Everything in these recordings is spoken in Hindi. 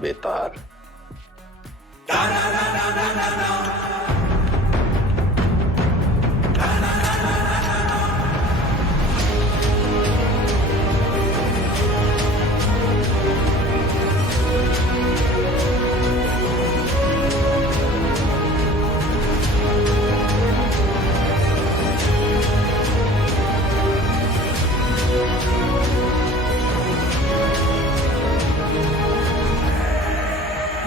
बेतार।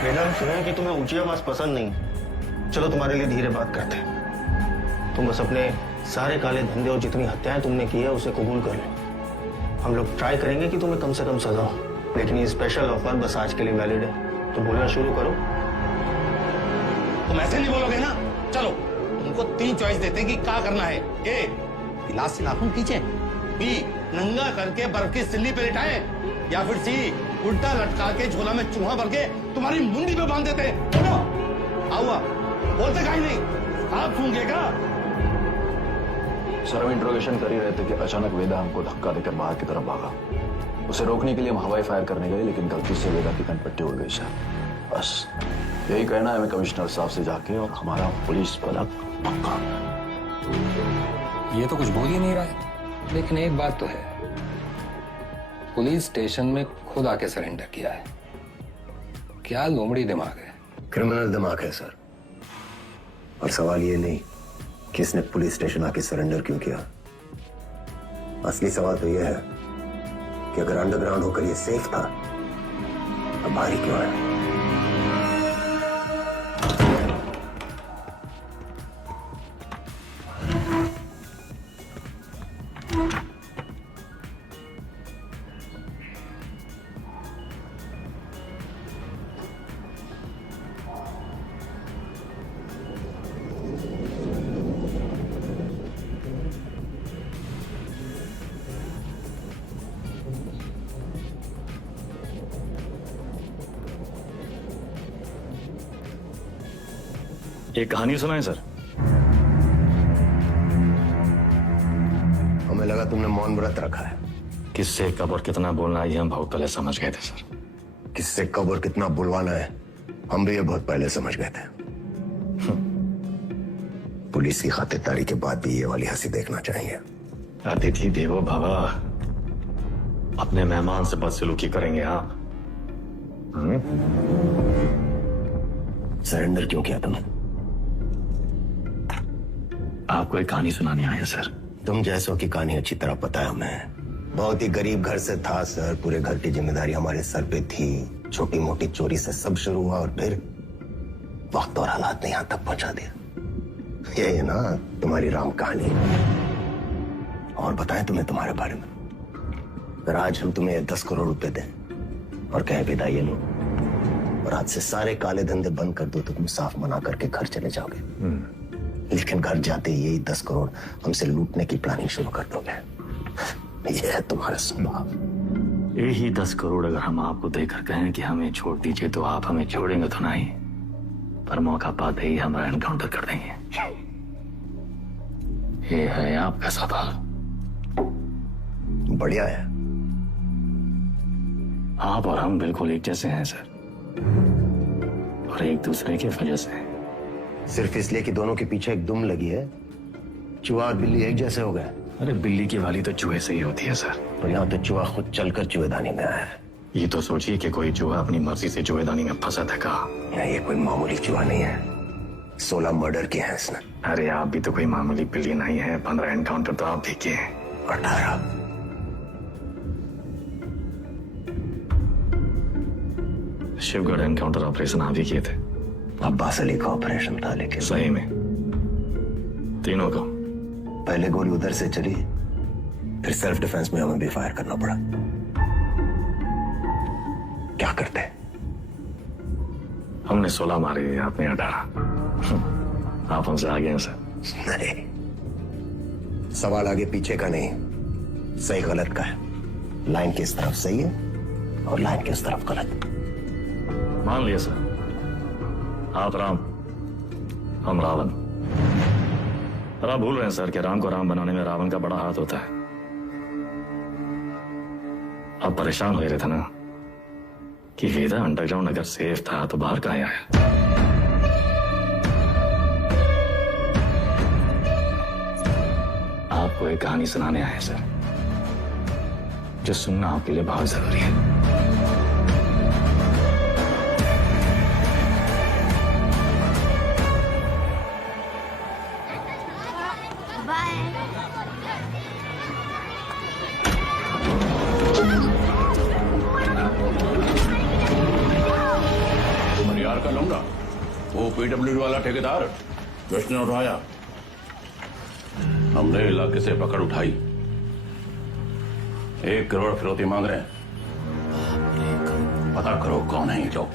मैडम सुना है कि तुम्हें ऊंची आवाज पसंद नहीं। चलो तुम्हारे लिए धीरे बात करते हैं। तुम बस अपने सारे काले धंधे और जितनी हत्याएं तुमने की है उसे कबूल कर लो। हम लोग ट्राई करेंगे कि तुम्हें कम से कम सजा हो, लेकिन ये स्पेशल ऑफर बस आज के लिए वैलिड है। तो बोलना शुरू करो। तुम ऐसे नहीं बोलोगे ना। चलो तुमको 3 चॉइस देते हैं कि क्या करना है। ए, गिलास से नाखून खींचे, बी, नंगा करके बर्फ की सिल्ली पे लिटाए, या फिर सी, उल्टा लटका के झोला में चूहा भर के तुम्हारी मुंडी पे बांध देते। बोलो, आओ बोलते काहे नहीं, आप सूंघेगा। सर हम इंट्रोगेशन कर ही रहे थे कि अचानक वेदा हमको धक्का देकर बाहर की तरफ भागा। उसे रोकने के लिए हम हवाई फायर करने गए, लेकिन गलती से वेदा की कनपट्टी उड़ गई सर। बस यही कहना है हमें कमिश्नर साहब से जाके, और हमारा पुलिस पलक पक्का। ये तो कुछ बोल ही नहीं रहा है, लेकिन एक बात तो है, पुलिस स्टेशन में खुद आके सरेंडर किया है। क्या लोमड़ी दिमाग है। क्रिमिनल दिमाग है सर। और सवाल ये नहीं कि इसने पुलिस स्टेशन आके सरेंडर क्यों किया। असली सवाल तो यह है कि अगर अंडरग्राउंड होकर ये सेफ था तो बाहर ही क्यों आया। एक कहानी सुनाए सर। हमें लगा तुमने मौन व्रत रखा है। किससे कब और कितना बोलना है ये हम बहुत पहले समझ गए थे सर। किससे कब और कितना बुलवाना है हम भी ये बहुत पहले समझ गए थे। पुलिस की खातिरदारी के बाद भी ये वाली हंसी देखना चाहिए। अतिथि देवो भव, अपने मेहमान से बदसलूकी करेंगे आप। सरेंडर क्यों किया तुमने? आपको एक कहानी सुनाने आया सर। तुम जैसों की कहानी अच्छी तरह पता है हमें। बहुत ही गरीब घर से था सर। पूरे घर की जिम्मेदारी हमारे सर पे थी। छोटी मोटी चोरी से सब शुरू हुआ और फिर वक्त और हालात ने यहां तक पहुंचा दिया। यही है ना तुम्हारी राम कहानी। और बताएं तुम्हें तुम्हारे बारे में। अगर आज हम तुम्हें 10 करोड़ रुपए दें और कहें विदाई लो और आज से सारे काले धंधे बंद कर दो तो तुम साफ मना करके घर चले जाओगे। लेकिन घर जाते ही यही 10 करोड़ हमसे लूटने की प्लानिंग शुरू कर दोगे। यह है तुम्हारा स्वभाव। यही 10 करोड़ अगर हम आपको देकर कहें कि हमें छोड़ दीजिए तो आप हमें छोड़ेंगे तो नहीं, पर मौका पाते ही हमारा एनकाउंटर कर देंगे। ये है आपका स्वभाव। बढ़िया है। आप और हम बिल्कुल एक जैसे हैं सर, और एक दूसरे की वजह से। सिर्फ इसलिए कि दोनों के पीछे एक दुम लगी है चूहा और बिल्ली एक जैसे हो गए। अरे बिल्ली की वाली तो चूहे से ही होती है सर। और यहाँ तो चूहा खुद चलकर चूहेदानी में आया है। ये तो सोचिए कि कोई चूहा अपनी मर्जी से चूहेदानी में फंसा था का। ये कोई मामूली चूहा नहीं है। 16 मर्डर किए हैं इसने। अरे आप भी तो कोई मामूली बिल्ली नहीं है। 15 एनकाउंटर तो आप भी किए हैं। 18। शिवगढ़ एनकाउंटर ऑपरेशन आप ही किए थे। अब्बास अली का ऑपरेशन था, लेकिन सही में तीनों का। पहले गोली उधर से चली, फिर सेल्फ डिफेंस में हमें भी फायर करना पड़ा। क्या करते? हमने 16 मारे, आपने 18। आप हमसे आगे हैं सर। नहीं, सवाल आगे पीछे का नहीं, सही गलत का है। लाइन किस तरफ सही है और लाइन किस तरफ गलत। मान लिया सर, आप राम, हम रावण। पर आप भूल रहे हैं सर कि राम को राम बनाने में रावण का बड़ा हाथ होता है। आप परेशान हो रहे थे ना कि वेदा अंडरग्राउंड अगर सेफ था तो बाहर कहाँ आया। आपको एक कहानी सुनाने आए हैं सर, जो सुनना आपके लिए बहुत जरूरी है। मनियार का लौंडा, वो पीडब्ल्यूडी वाला ठेकेदार जिसने उठाया, हमने इलाके से पकड़ उठाई। 1 करोड़ फिरौती मांग रहे हैं। पता करो कौन है ये लोग।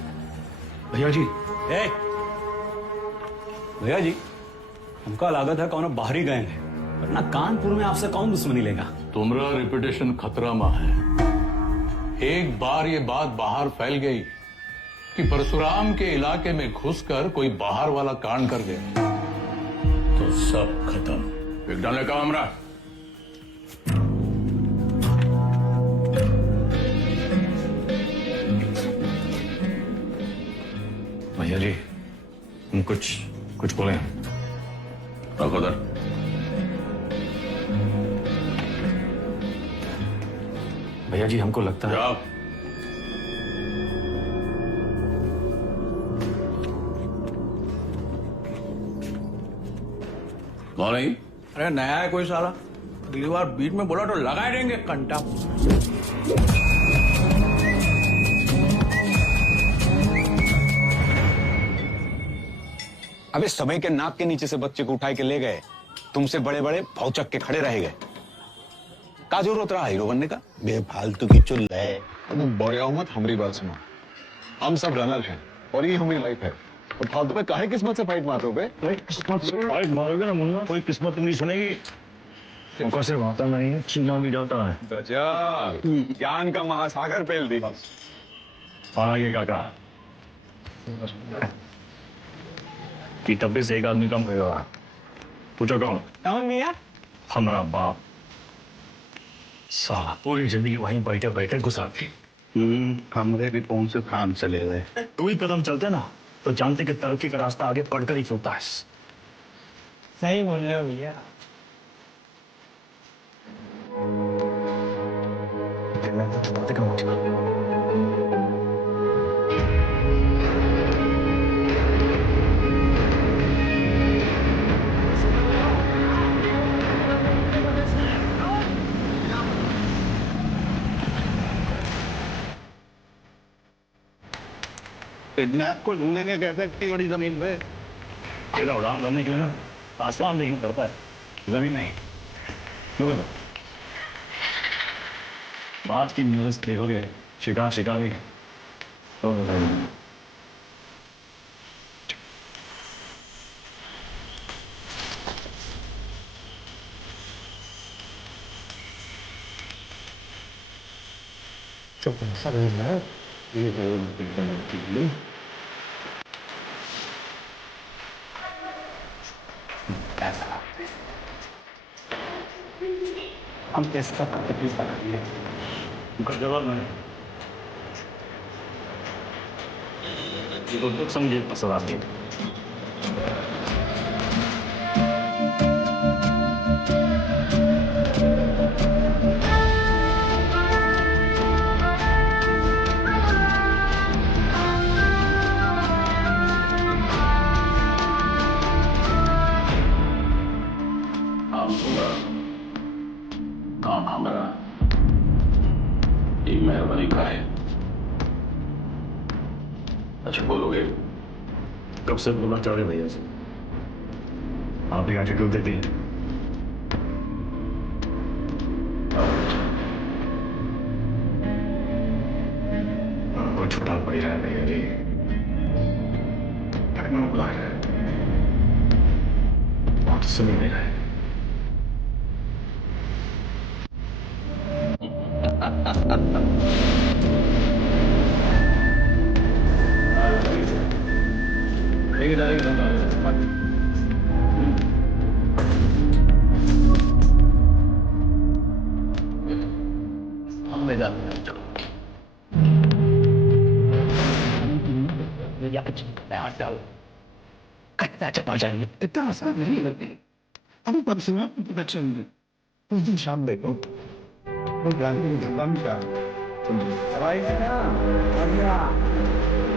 भैया जी, भैया जी, हमका लागत है कौन बाहर ही गए हैं, वरना कानपुर में आपसे कौन दुश्मनी लेगा। तुम्हारा रिपुटेशन खतरा में है। एक बार ये बात बाहर फैल गई कि परशुराम के इलाके में घुसकर कोई बाहर वाला कांड कर गया तो सब खत्म। एक डाले का हमरा भैया जी, हम कुछ बोले हैं। रखो दर। भैया जी, हमको लगता है जाओ। कौन है? अरे नया है कोई साला, अगली बार बीच में बोला तो लगा देंगे कंटा। अबे समय के नाक के नीचे से बच्चे को उठाए के ले गए, तुमसे बड़े बड़े भौचक के खड़े रह गए। का जरूरत रहा हीरो बनने का? बेफालतू की चुल है। बड़े मत, हमारी बात सुनो। हम सब रनर हैं और ये हमारी लाइफ है। और फालतू में काहे किस्मत से फाइट मारो बे? किस्मत से फाइट मारोगे ना मुन्ना, कोई किस्मत नहीं सुनेगी। तुमको सिर्फ आता नहीं है, छीना भी जाता है। गजब, ज्ञान का महासागर पेल दी। आगे काका की तबीयत से एक आदमी कम हुआ। पूछो कौन? कौन मियां? हमारा बाप। साला पूरी जिंदगी वहीं बैठे बैठे गुजारती। हमरे भी कौन से काम चले गए। 2 ही कदम चलते ना तो जानते कि तरक्की का रास्ता आगे पढ़कर ही चलता है। सही बोल रहे हो भैया। बातें कम होती। को ढूंढेंगे कैसे इतनी बड़ी जमीन पे? तेरा उड़ान करने के लिए ना आसमान नहीं करता है, जमीन नहीं। बात की न्यूज़ देखोगे, शिकारी तो हम कैसे तकलीफ है जवाब नहीं। ये तो समझे पसंद आती है। काम हमारा एक मेहरबानी का है। अच्छा बोलोगे? कब से बोलना चाह रहे भैया से? आप ही एटीट्यूड देते हैं। कोई छोटा पड़ी रहा है भैया जी, बुला रहे हैं, बहुत सुन नहीं रहे। हम ले जाते हैं, चलो। चल कच्चा चपा जाएंगे इतना आसान नहीं लगती अब कब से मैं बच्चे उस दिन शाम देखो वो जानती हूँ धब्बा में क्या भाई ना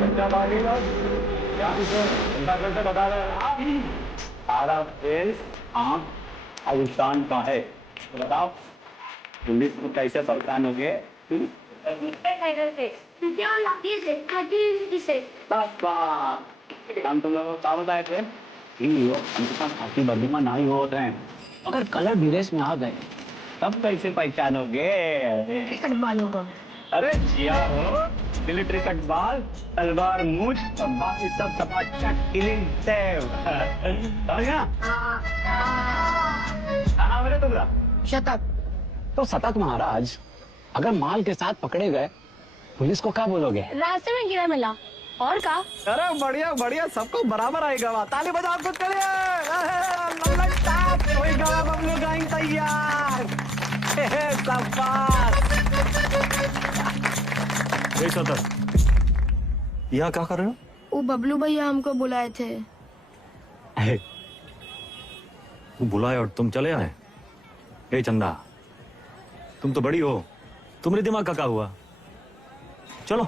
बच्चा भागेगा क्या करते बता रहे सारा फेस आँख आयुष्मान का है तो बताओ पुलिस को कैसे परेशान हो गए हम तुम लोगों को क्या बताए थे आपकी बदलूमा नहीं होते हैं अगर कलर विदेश में आ गए तब कैसे पहचानोगे अरे जिया हो मिलिट्री कटबाल तलवार मूछ और बाकी सब तमाचा किलिंग सेव मेरे टुकड़ा शतक तो शतक महाराज अगर माल के साथ पकड़े गए पुलिस को क्या बोलोगे रास्ते में गिरा मिला और का अरे बढ़िया बढ़िया सबको बराबर आएगा ताली बजाओ कुछ करिए बबलू गाइंग तैयार यहाँ क्या कर रहे हो? वो बबलू भैया हमको बुलाए थे तू बुलाए और तुम चले आए? ए चंदा तुम तो बड़ी हो तुम्हारे दिमाग का क्या हुआ? चलो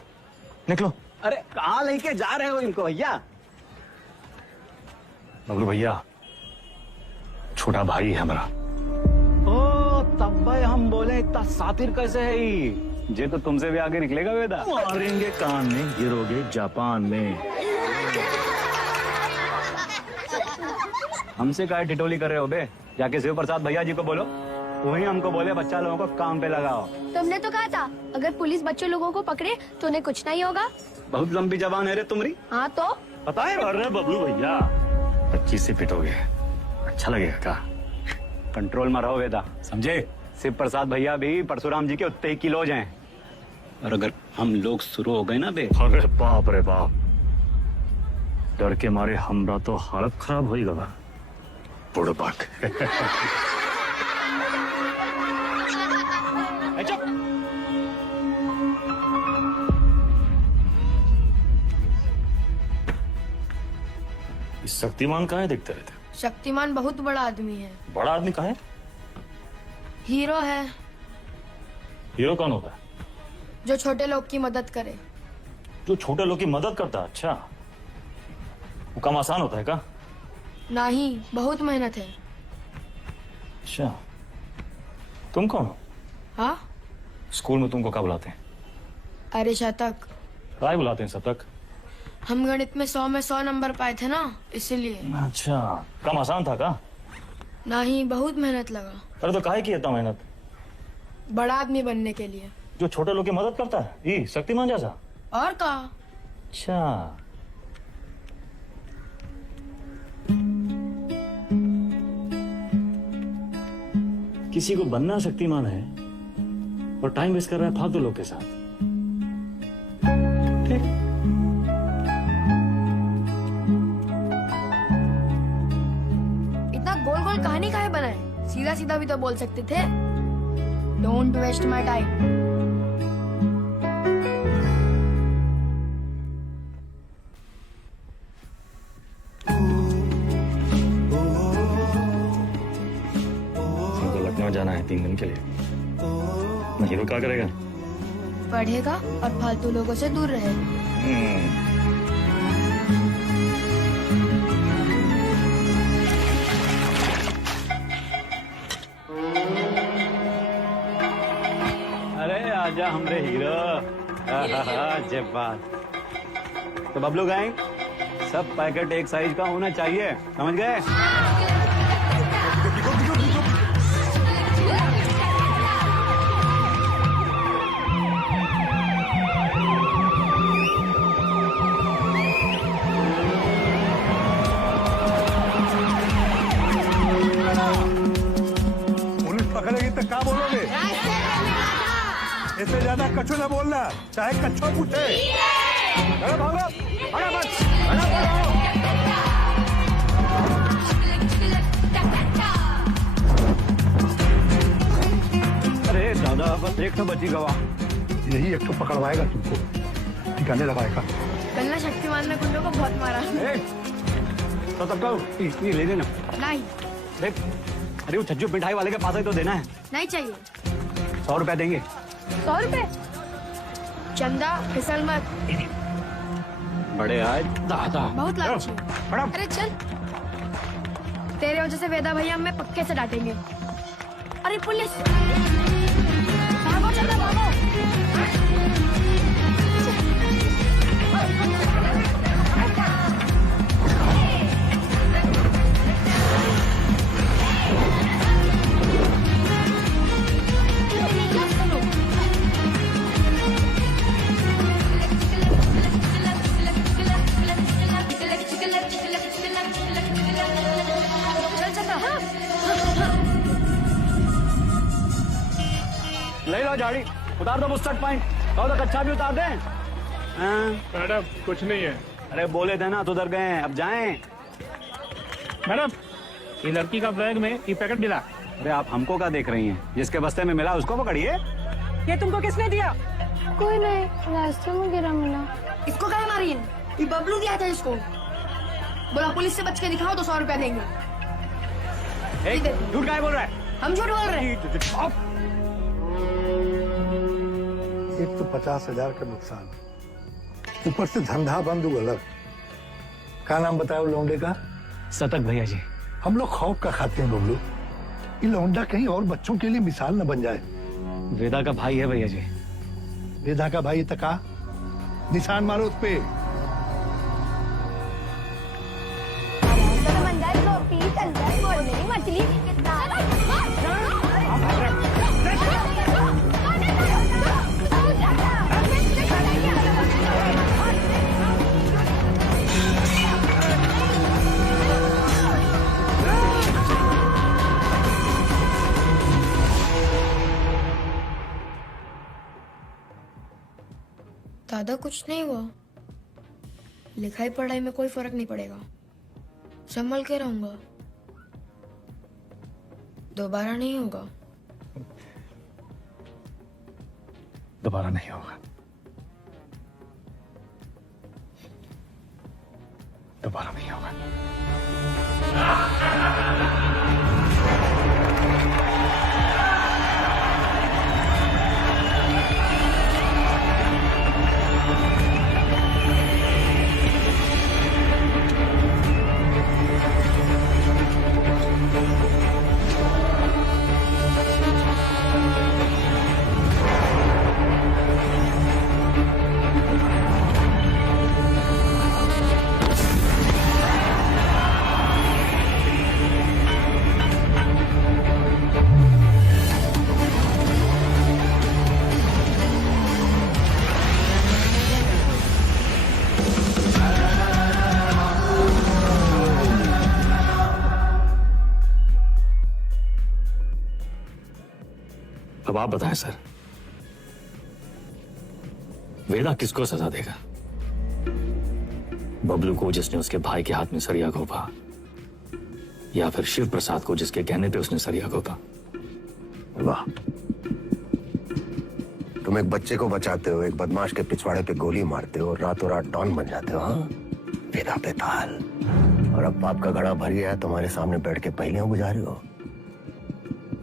निकलो। अरे कहाँ लेके जा रहे हो इनको भैया? बबलू भैया छोटा भाई है हमारा। ओ तब भाई हम बोले इतना सातिर कैसे है ये तो तुमसे भी आगे निकलेगा वेदा। मारेंगे कान में गिरोगे जापान में। हमसे काय टिटोली कर रहे हो बे? जाके शिव प्रसाद भैया जी को बोलो वही हमको बोले बच्चा लोगों को काम पे लगाओ। तुमने तो कहा था अगर पुलिस बच्चे लोगों को पकड़े तो उन्हें कुछ नहीं होगा। बहुत लंबी जबान है रे तुम्हारी। हाँ तो पता है अरे बबलू भैया 25 से पिटोगे अच्छा लगेगा क्या? कंट्रोल में रहो वेदा समझे? शिव प्रसाद भैया भी परशुराम जी के उतने ही किलोज हैं और अगर हम लोग शुरू हो गए ना बे अरे बाप रे बाप डर के मारे हमरा तो हालत खराब हो गया बुढ़बाक। शक्तिमान कहाँ है दिखते रहते? शक्तिमान बहुत बड़ा आदमी है। बड़ा आदमी कहाँ है? हीरो है। हीरो कौन होता है? जो छोटे लोग की मदद करे। जो छोटे लोग की मदद करता है। अच्छा वो काम आसान होता है क्या? नहीं बहुत मेहनत है। अच्छा तुम कौन? हाँ स्कूल में तुमको क्या बुलाते हैं? अरे शतक। क्या बुलाते हैं शतक? हम गणित में 100 में 100 नंबर पाए थे ना इसीलिए। अच्छा काम आसान था क्या? नहीं बहुत मेहनत लगा। अरे तो काहे की इतना मेहनत? बड़ा आदमी बनने के लिए। जो छोटे लोग की मदद करता है ये शक्तिमान जैसा? और का? अच्छा किसी को बनना शक्तिमान है और टाइम वेस्ट कर रहा है फालतू लोग के साथ। ठीक इतना गोल गोल कहानी काहे बनाए? सीधा सीधा भी तो बोल सकते थे। Don't waste my time. जाना है 3 दिन के लिए। हीरो क्या करेगा? पढ़ेगा और फालतू लोगों से दूर रहेगा। अरे आजा हमरे हीरो। जब बात तो बबलू गैंग सब पैकेट एक साइज का होना चाहिए समझ गए? पकड़ेगी तो क्या बोलोगे? इससे ज्यादा कछु ना बोलना चाहे कच्छो पूछे। अरे भागो अरे दादा बस एक तो बची गवा। यही एक तो पकड़वाएगा तुमको ठिकाने लगाएगा। कल ना शक्तिमान ने गुंडों को बहुत मारा। तो तब ये ले लेना। नहीं देख, अरे वो छज्जू मिठाई वाले के पास ही तो देना है। नहीं चाहिए। 100 रुपया देंगे। 100 रुपए? चंदा फिसल मत। बड़े आज दादा बहुत लालची है। बड़ा अरे चल, तेरे वजह से वेदा भैया हमें पक्के से डांटेंगे। अरे पुलिस, भागो चंदा भागो। ले लो झाड़ी, उतार दो बुस्टर्ड पॉइंट। कहो तो कच्चा भी उतार दें। मैडम कुछ नहीं है। अरे बोले थे ना तो उधर गए, अब जाएं। मैडम ये लड़की का बैग में ये पैकेट मिला। अरे आप हमको क्या देख रही हैं? जिसके बस्ते में मिला उसको पकड़िए। ये तुमको किसने दिया? कोई नहीं, रास्ते में गिरा मिला। इसको क्या मारी है? ये बबलू दिया था इसको। बोला पुलिस से बच के दिखाओ तो 100 रुपया देंगे। झूठ काहे बोल रहा है? हम झूठ बोल रहे हैं। एक तो 50,000 का नुकसान, ऊपर से धंधा बंद हुआ अलग। क्या नाम बताया लौंडे का? सतक भैया जी। हम लोग खौफ का खाते हैं बबलू। ये लौंडा कहीं और बच्चों के लिए मिसाल न बन जाए। वेदा का भाई है भैया जी। वेदा का भाई तका निशान मारो उस पे। मछली दादा कुछ नहीं हुआ। लिखाई पढ़ाई में कोई फर्क नहीं पड़ेगा। संभल के रहूंगा। दोबारा नहीं होगा। दोबारा नहीं होगा। दोबारा नहीं होगा। अब आप बताएं सर, वेदा किसको सजा देगा? बबलू को जिसने उसके भाई के हाथ में सरिया घोंपा, या फिर शिव प्रसाद को जिसके कहने पे उसने सरिया घोंपा? वाह, तुम एक बच्चे को बचाते हो, एक बदमाश के पिछवाड़े पे गोली मारते हो, रातों रात डॉन बन जाते हो। हाँ, वेदा बेताल। और अब पाप का घड़ा भर गया है, तुम्हारे सामने बैठ के पहेलियां बुझा रहे हो।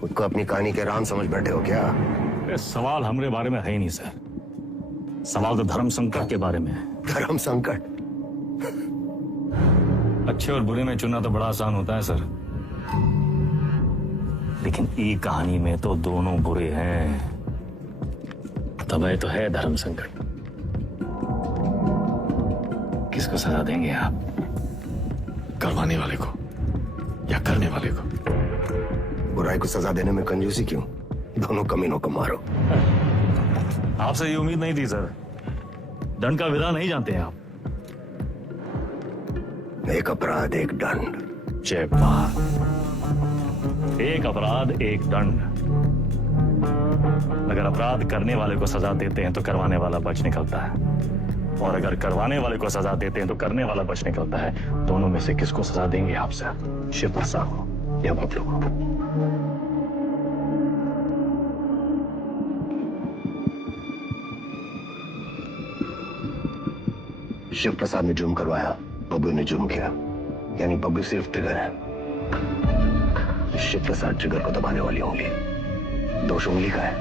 उसको अपनी कहानी के राम समझ बैठे हो क्या? सवाल हमारे बारे में है ही नहीं सर। सवाल तो धर्म संकट के बारे में है। धर्म संकट? अच्छे और बुरे में चुनना तो बड़ा आसान होता है सर, लेकिन ई कहानी में तो दोनों बुरे हैं। तब तो है धर्म संकट। किसको सजा देंगे आप? करवाने वाले को या करने वाले को? बुराई को सजा देने में कंजूसी क्यों? दोनों कमीनों को मारो। आपसे ये उम्मीद नहीं थी सर। दंड का विधा नहीं जानते हैं आप। एक अपराध एक दंड। जय बात। एक अपराध एक दंड। अगर अपराध करने वाले को सजा देते हैं तो करवाने वाला बच निकलता है, और अगर करवाने वाले को सजा देते हैं तो करने वाला बच निकलता है। दोनों में से किसको सजा देंगे आप सर? शिव प्रसाद को या बबलू को? शिव प्रसाद ने जुर्म करवाया, बब्लू ने जुर्म किया, यानी बब्लू सिर्फ ट्रिगर है। शिव प्रसाद ट्रिगर को दबाने वाली उंगली, दोष उंगली का है।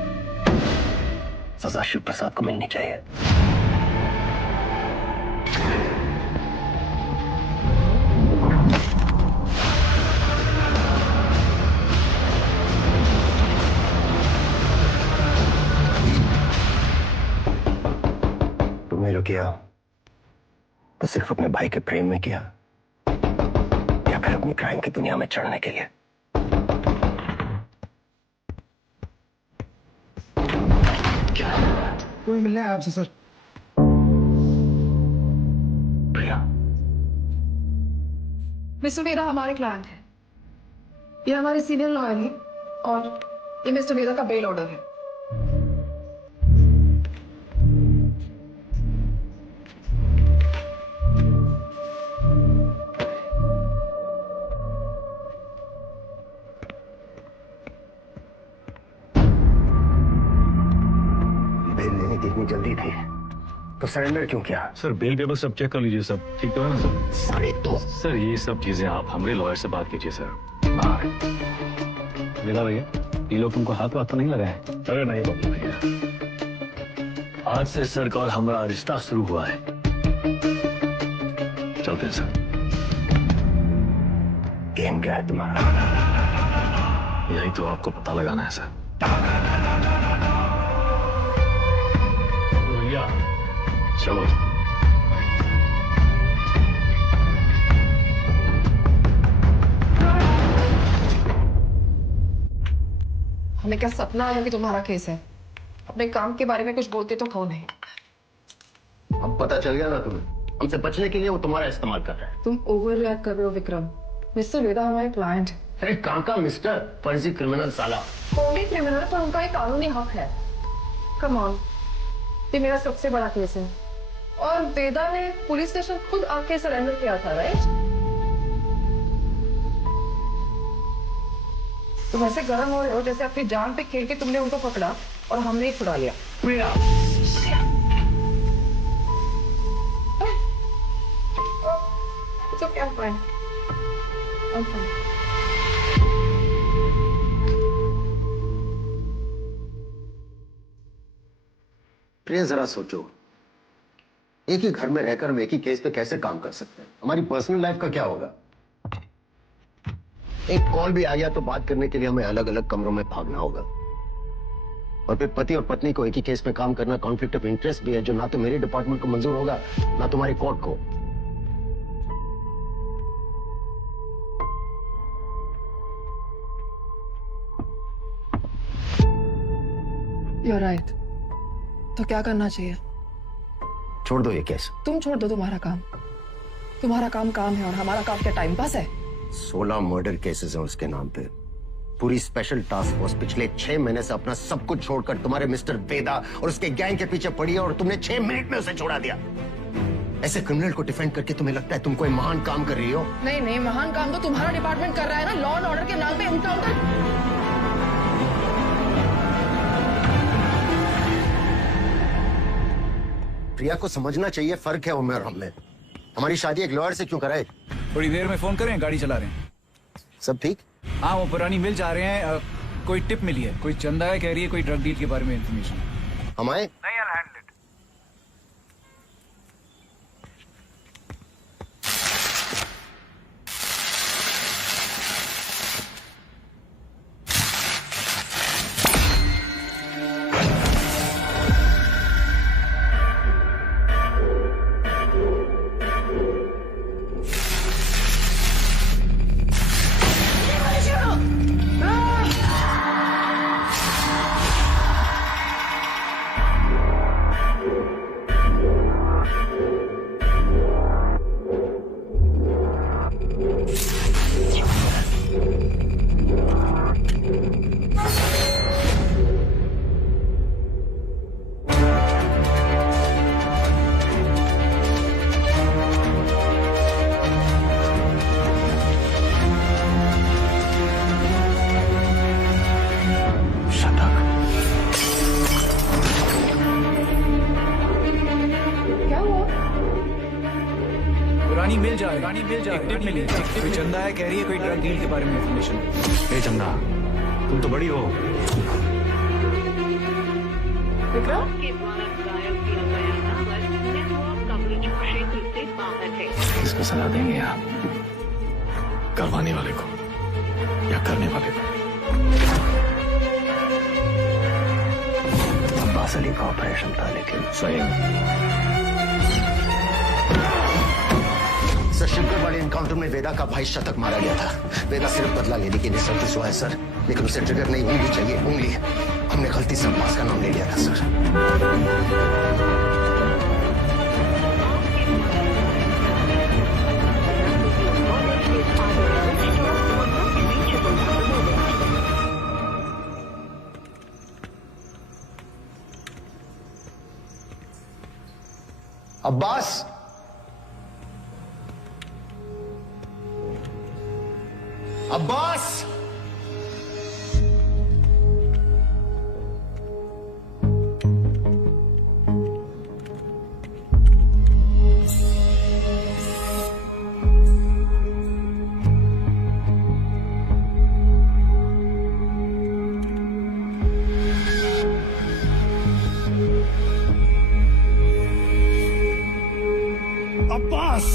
सजा शिव प्रसाद को मिलनी चाहिए। तुमने जो किया तो सिर्फ अपने भाई के प्रेम में किया या फिर अपनी क्राइम की दुनिया में चढ़ने के लिए? क्या कोई मिलना है आपसे सर? प्रिया, मिस्टर वेदा हमारे क्लाइंट है, ये हमारे सीनियर लॉयर है और ये मिस्टर वेदा का बेल ऑर्डर है। बेल लेने की इतनी जल्दी थी तो सरेंडर क्यों किया? सर बेल पेपर सब चेक कर लीजिए, सब ठीक तो है ना सर? 2.5 सर ये सब चीजें आप हमारे लॉयर से बात कीजिए सर। वेदा भैया, ये लोग तुमको हाथ वाथ तो नहीं लगाए? अरे नहीं बब्लू भैया, आज से सर का और हमारा रिश्ता शुरू हुआ है। चलते हैं सर। गेम क्या है तुम्हारा? यही तो आपको पता लगाना है सर। भैया चलो। हमें क्या सपना आया कि तुम्हारा केस है? अपने काम के बारे में कुछ बोलते तो कौन है? अब पता चल गया ना तुम्हें, हमसे बचने के लिए वो तुम्हारा इस्तेमाल कर रहा है। तुम ओवर रिएक्ट कर रहे हो विक्रम। मिस्टर वेदा हमारे क्लाइंट है। अरे काका मिस्टर फर्जी क्रिमिनल साला। कौन क्रिमिनल पर उनका एक कानूनी हक है। कम ऑन, ये मेरा सबसे बड़ा केस है और वेदा ने पुलिस स्टेशन खुद आके सरेंडर किया था, राइट? तुम ऐसे गर्म हो रहे हो जैसे अपनी जान पे खेल के तुमने उनको पकड़ा और हमने ही छुड़ा लिया। It's okay, I'm fine. I'm fine. प्रिया जरा सोचो, एक ही घर में रहकर हम एक ही केस पे कैसे काम कर सकते हैं? हमारी पर्सनल लाइफ का क्या होगा? एक कॉल भी आ गया तो बात करने के लिए हमें अलग अलग कमरों में भागना होगा। और फिर पति और पत्नी को एक ही केस में काम करना कॉन्फ्लिक्ट ऑफ इंटरेस्ट भी है, जो ना तो मेरे डिपार्टमेंट को मंजूर होगा ना तुम्हारी कोर्ट को। You're right. तो क्या करना चाहिए? छोड़ दो ये केस। तुम छोड़ दो तुम्हारा काम। तुम्हारा काम काम है और हमारा काम क्या टाइम पास है? 16 मर्डर केसेस हैं उसके नाम पे। पूरी स्पेशल टास्क फोर्स पिछले 6 महीने से अपना सब कुछ छोड़कर तुम्हारे मिस्टर वेदा और उसके गैंग के पीछे पड़ी है और तुमने 6 मिनट में उसे छोड़ा दिया। ऐसे क्रिमिनल को डिफेंड करके तुम्हें लगता है तुम कोई महान काम कर रही हो? नहीं नहीं, महान काम तो तुम्हारा डिपार्टमेंट कर रहा है ना, लॉ एंड ऑर्डर के नाम पे एनकाउंटर। प्रिया को समझना चाहिए फर्क है उम्र और हम में। हमारी शादी एक लॉयर से क्यों कराए? थोड़ी देर में फोन करें, गाड़ी चला रहे हैं। सब ठीक? हाँ, वो पुरानी मिल जा रहे हैं। कोई टिप मिली है, कोई चंदा है कह रही है, कोई ड्रग डील के बारे में इंफॉर्मेशन। हम आए? रानी मिल जाएगा, मिली कोई चंदा है, कह रही है कोई ड्रग डील के बारे में इन्फॉर्मेशन। ए चंदा, तुम तो बड़ी हो। विक्रम किसको सलाह देंगे आप, करवाने वाले को या करने वाले को? अब्बास अली का ऑपरेशन था, लेकिन सही सर शिवगढ़ वाले एनकाउंटर में वेदा का भाई शतक मारा गया था। वेदा सिर्फ बदला लेने की नियत से हुआ है सर, लेकिन उसे ट्रिगर नहीं उंगली चाहिए, उंगली। हमने गलती से अब्बास का नाम ले लिया था सर। अब्बास, अब्बास, अब्बास,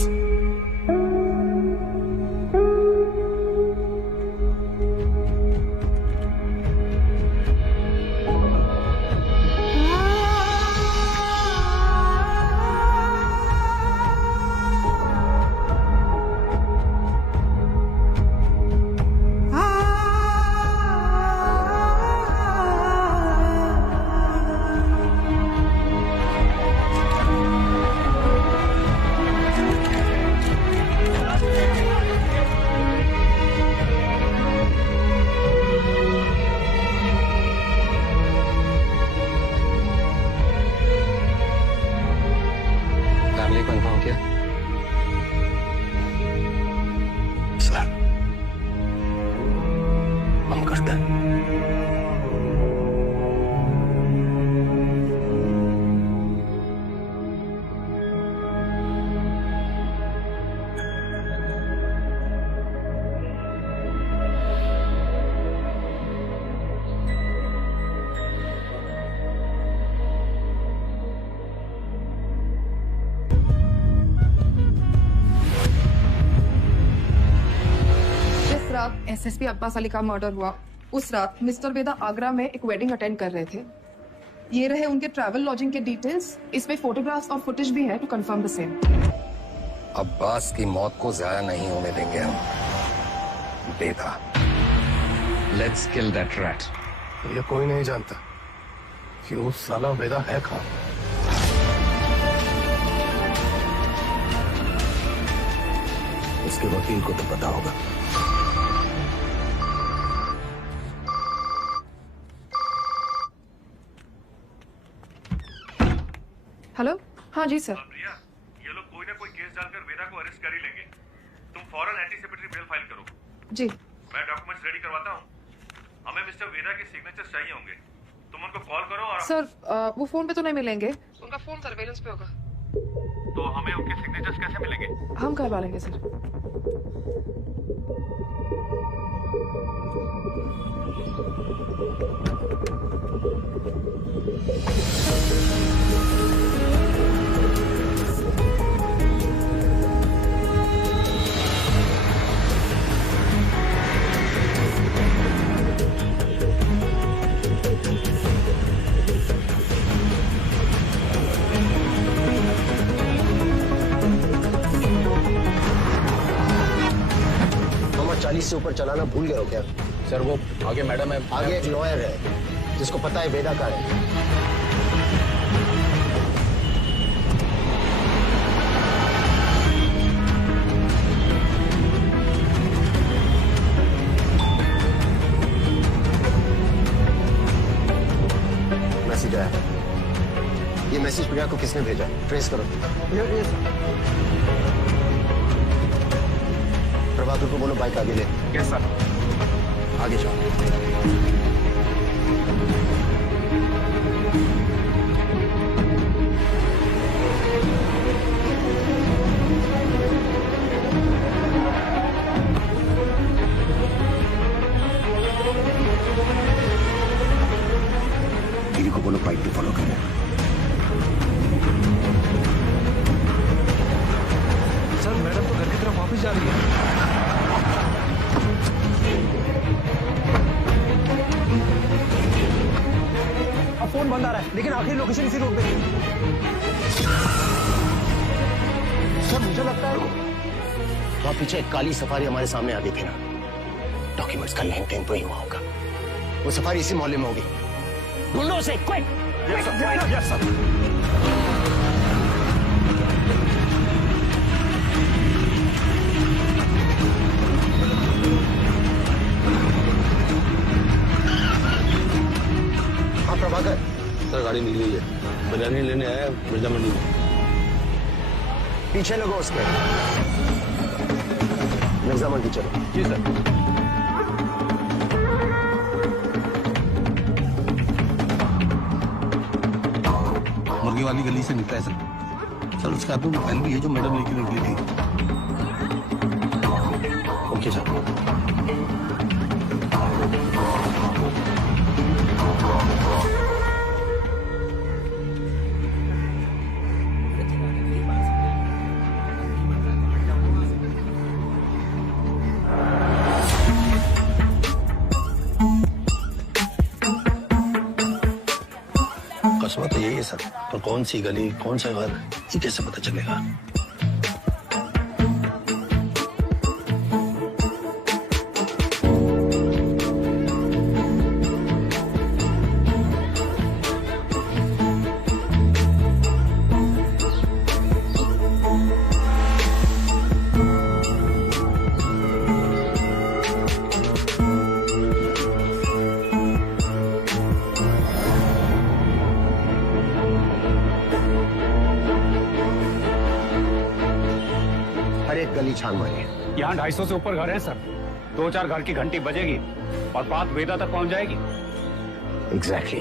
एसएसपी अब्बास अली का मर्डर हुआ, उस रात मिस्टर वेदा आगरा में एक वेडिंग अटेंड कर रहे थे। ये रहे उनके ट्रैवल लॉजिंग के डिटेल्स, इसमें फोटोग्राफ्स और फुटेज भी है to confirm the same. Abbas की मौत को जाया नहीं होने देंगे हम। Veda, let's kill that rat. ये कोई नहीं जानता कि उस साला वेदा है कहाँ। उसके वकील को तो पता होगा। हेलो, हाँ जी सर। प्रिया, ये लोग कोई ना कोई केस डालकर वेदा को अरेस्ट कर ही लेंगे। तुम फौरन एंटीसिपेटरी बेल फाइल करो। जी। मैं डॉक्यूमेंट्स रेडी करवाता हूँ। हमें मिस्टर वेदा के सिग्नेचर्स चाहिए होंगे। तुम उनको कॉल करो और सर वो फोन पे तो नहीं मिलेंगे, उनका फोन सर्वेलेंस पे होगा। तो हमें उनके सिग्नेचर्स कैसे मिलेंगे? हम करवा लेंगे सर। नंबर 40 से ऊपर चलाना भूल गए हो क्या? सर वो आगे मैडम है, आगे एक लॉयर है जिसको पता है वेदा का है। मैसेज आया। ये मैसेज प्रिया को किसने भेजा? ट्रेस करो। प्रभाकर को बोलो बाइक आगे ले। Yes sir. आगे जाओ। लेकिन आखिरी लोकेशन इसी रोड पे थी। सर मुझे लगता है वहां पीछे एक काली सफारी हमारे सामने आ गई थी ना, डॉक्यूमेंट्स का लेन देन तो ही हुआ होगा। वो सफारी इसी मोहल्ले में होगी। ढूंढो उसे, क्विक! Yes sir. हाँ प्रभाकर सर, गाड़ी मिल गई है, बिरयानी लेने आया मिर्जा मंडी में। पीछे लगो उसके। मिर्जा मंडी चलो। जी सर। मुर्गी वाली गली से निकला है सर। उसके हाथ में पेन भी है जो मैडम लेके निकली थी। Okay sir. कसवा तो यही है सर, पर कौन सी गली कौन सा घर ये कैसे पता चलेगा? गली छान मारिए। यहाँ 250 से ऊपर घर हैं सर। 2-4 घर की घंटी बजेगी और बात वेदा तक पहुंच जाएगी। एग्जैक्टली।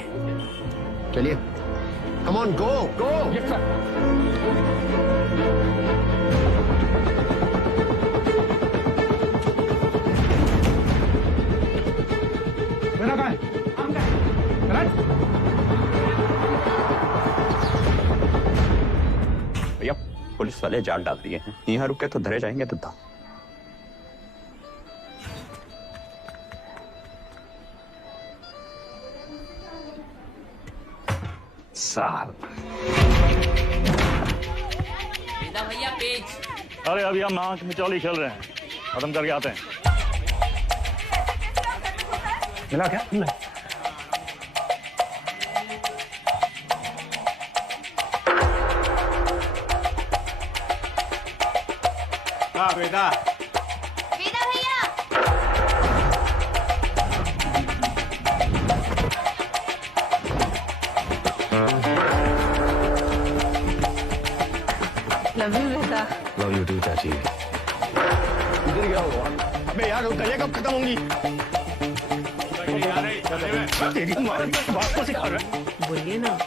चलिए, come on, go go. Yes sir. मेरा कहाँ है? भैया पुलिस वाले जाल डाल दिए हैं, यहाँ रुके तो धरे जाएंगे तो था। भैया पेज। अरे अभी हम नाक मिचौली खेल रहे हैं, खत्म करके आते हैं। मिला क्या? मिला। वेदा भैया। Love you Veda. Love you too चाची। इधर क्या हुआ? अबे यार करिए कब खत्म होंगी? तेरी माँ बात को सिखा रहा है। बोलिए ना।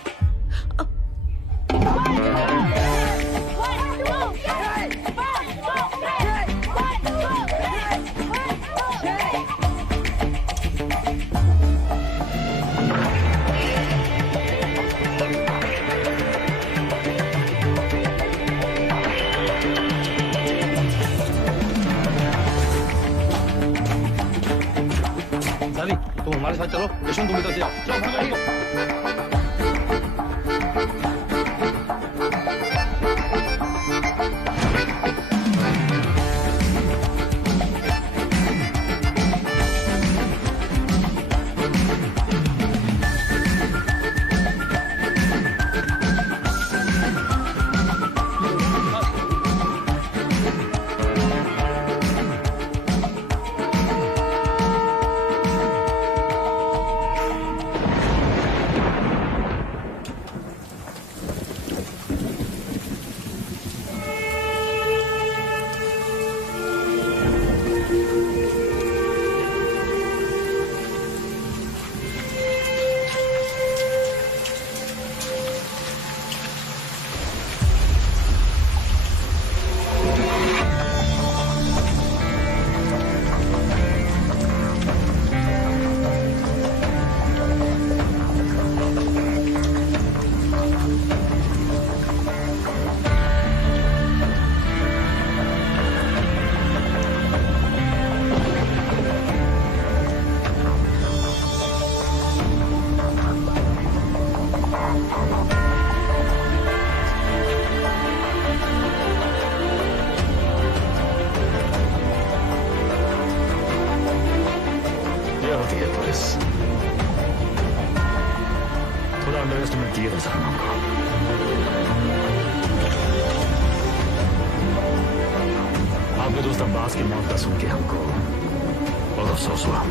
तुम हमारे साथ चलो, यशवंत तुम इधर से जाओ। होती है पुलिस। थोड़ा अंडर एस्टिमेट किया था सर हमको। आपके दोस्त अब्बास की मौत का सुन के हमको बहुत अफसोस हुआ।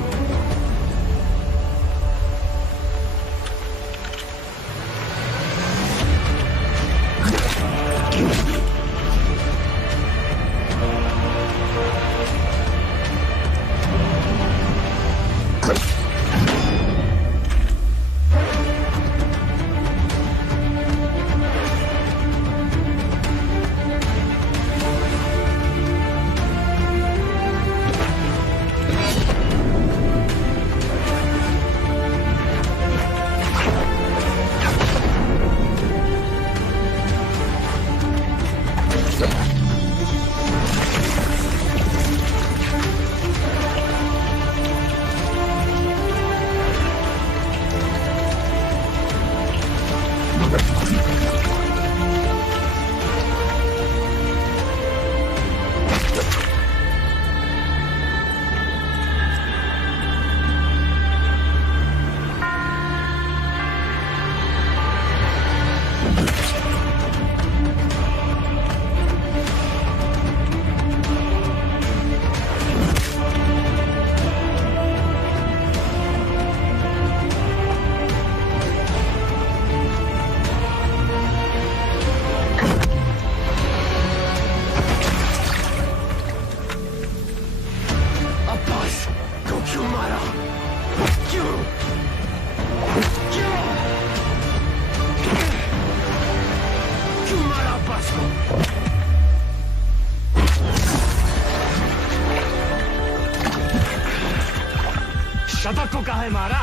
शतक को कहा है मारा?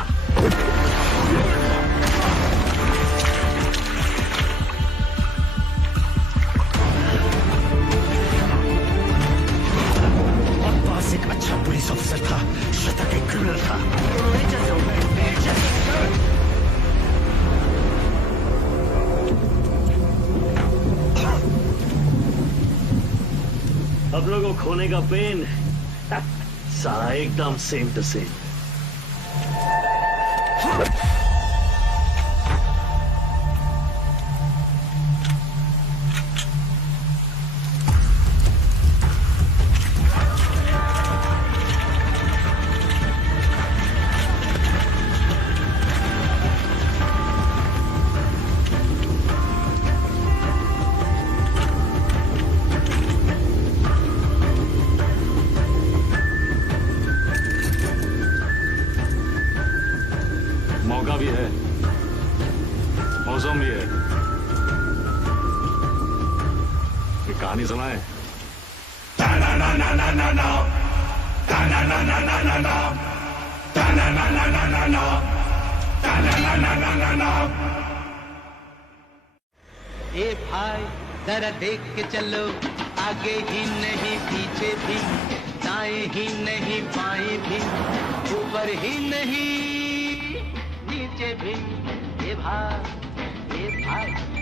अब्बास एक अच्छा पुलिस अफसर था, शतक एक क्रिमिनल था। अब लोगों को खोने का पेन सारा एकदम सेम टू सेम। मौका भी है, मौसम भी है। ये कहानी सुनाए। ए भाई जरा देख के चलो, आगे ही नहीं पीछे भी, दाएं ही नहीं बाएं भी, ऊपर ही नहीं नीचे भी। ए भाई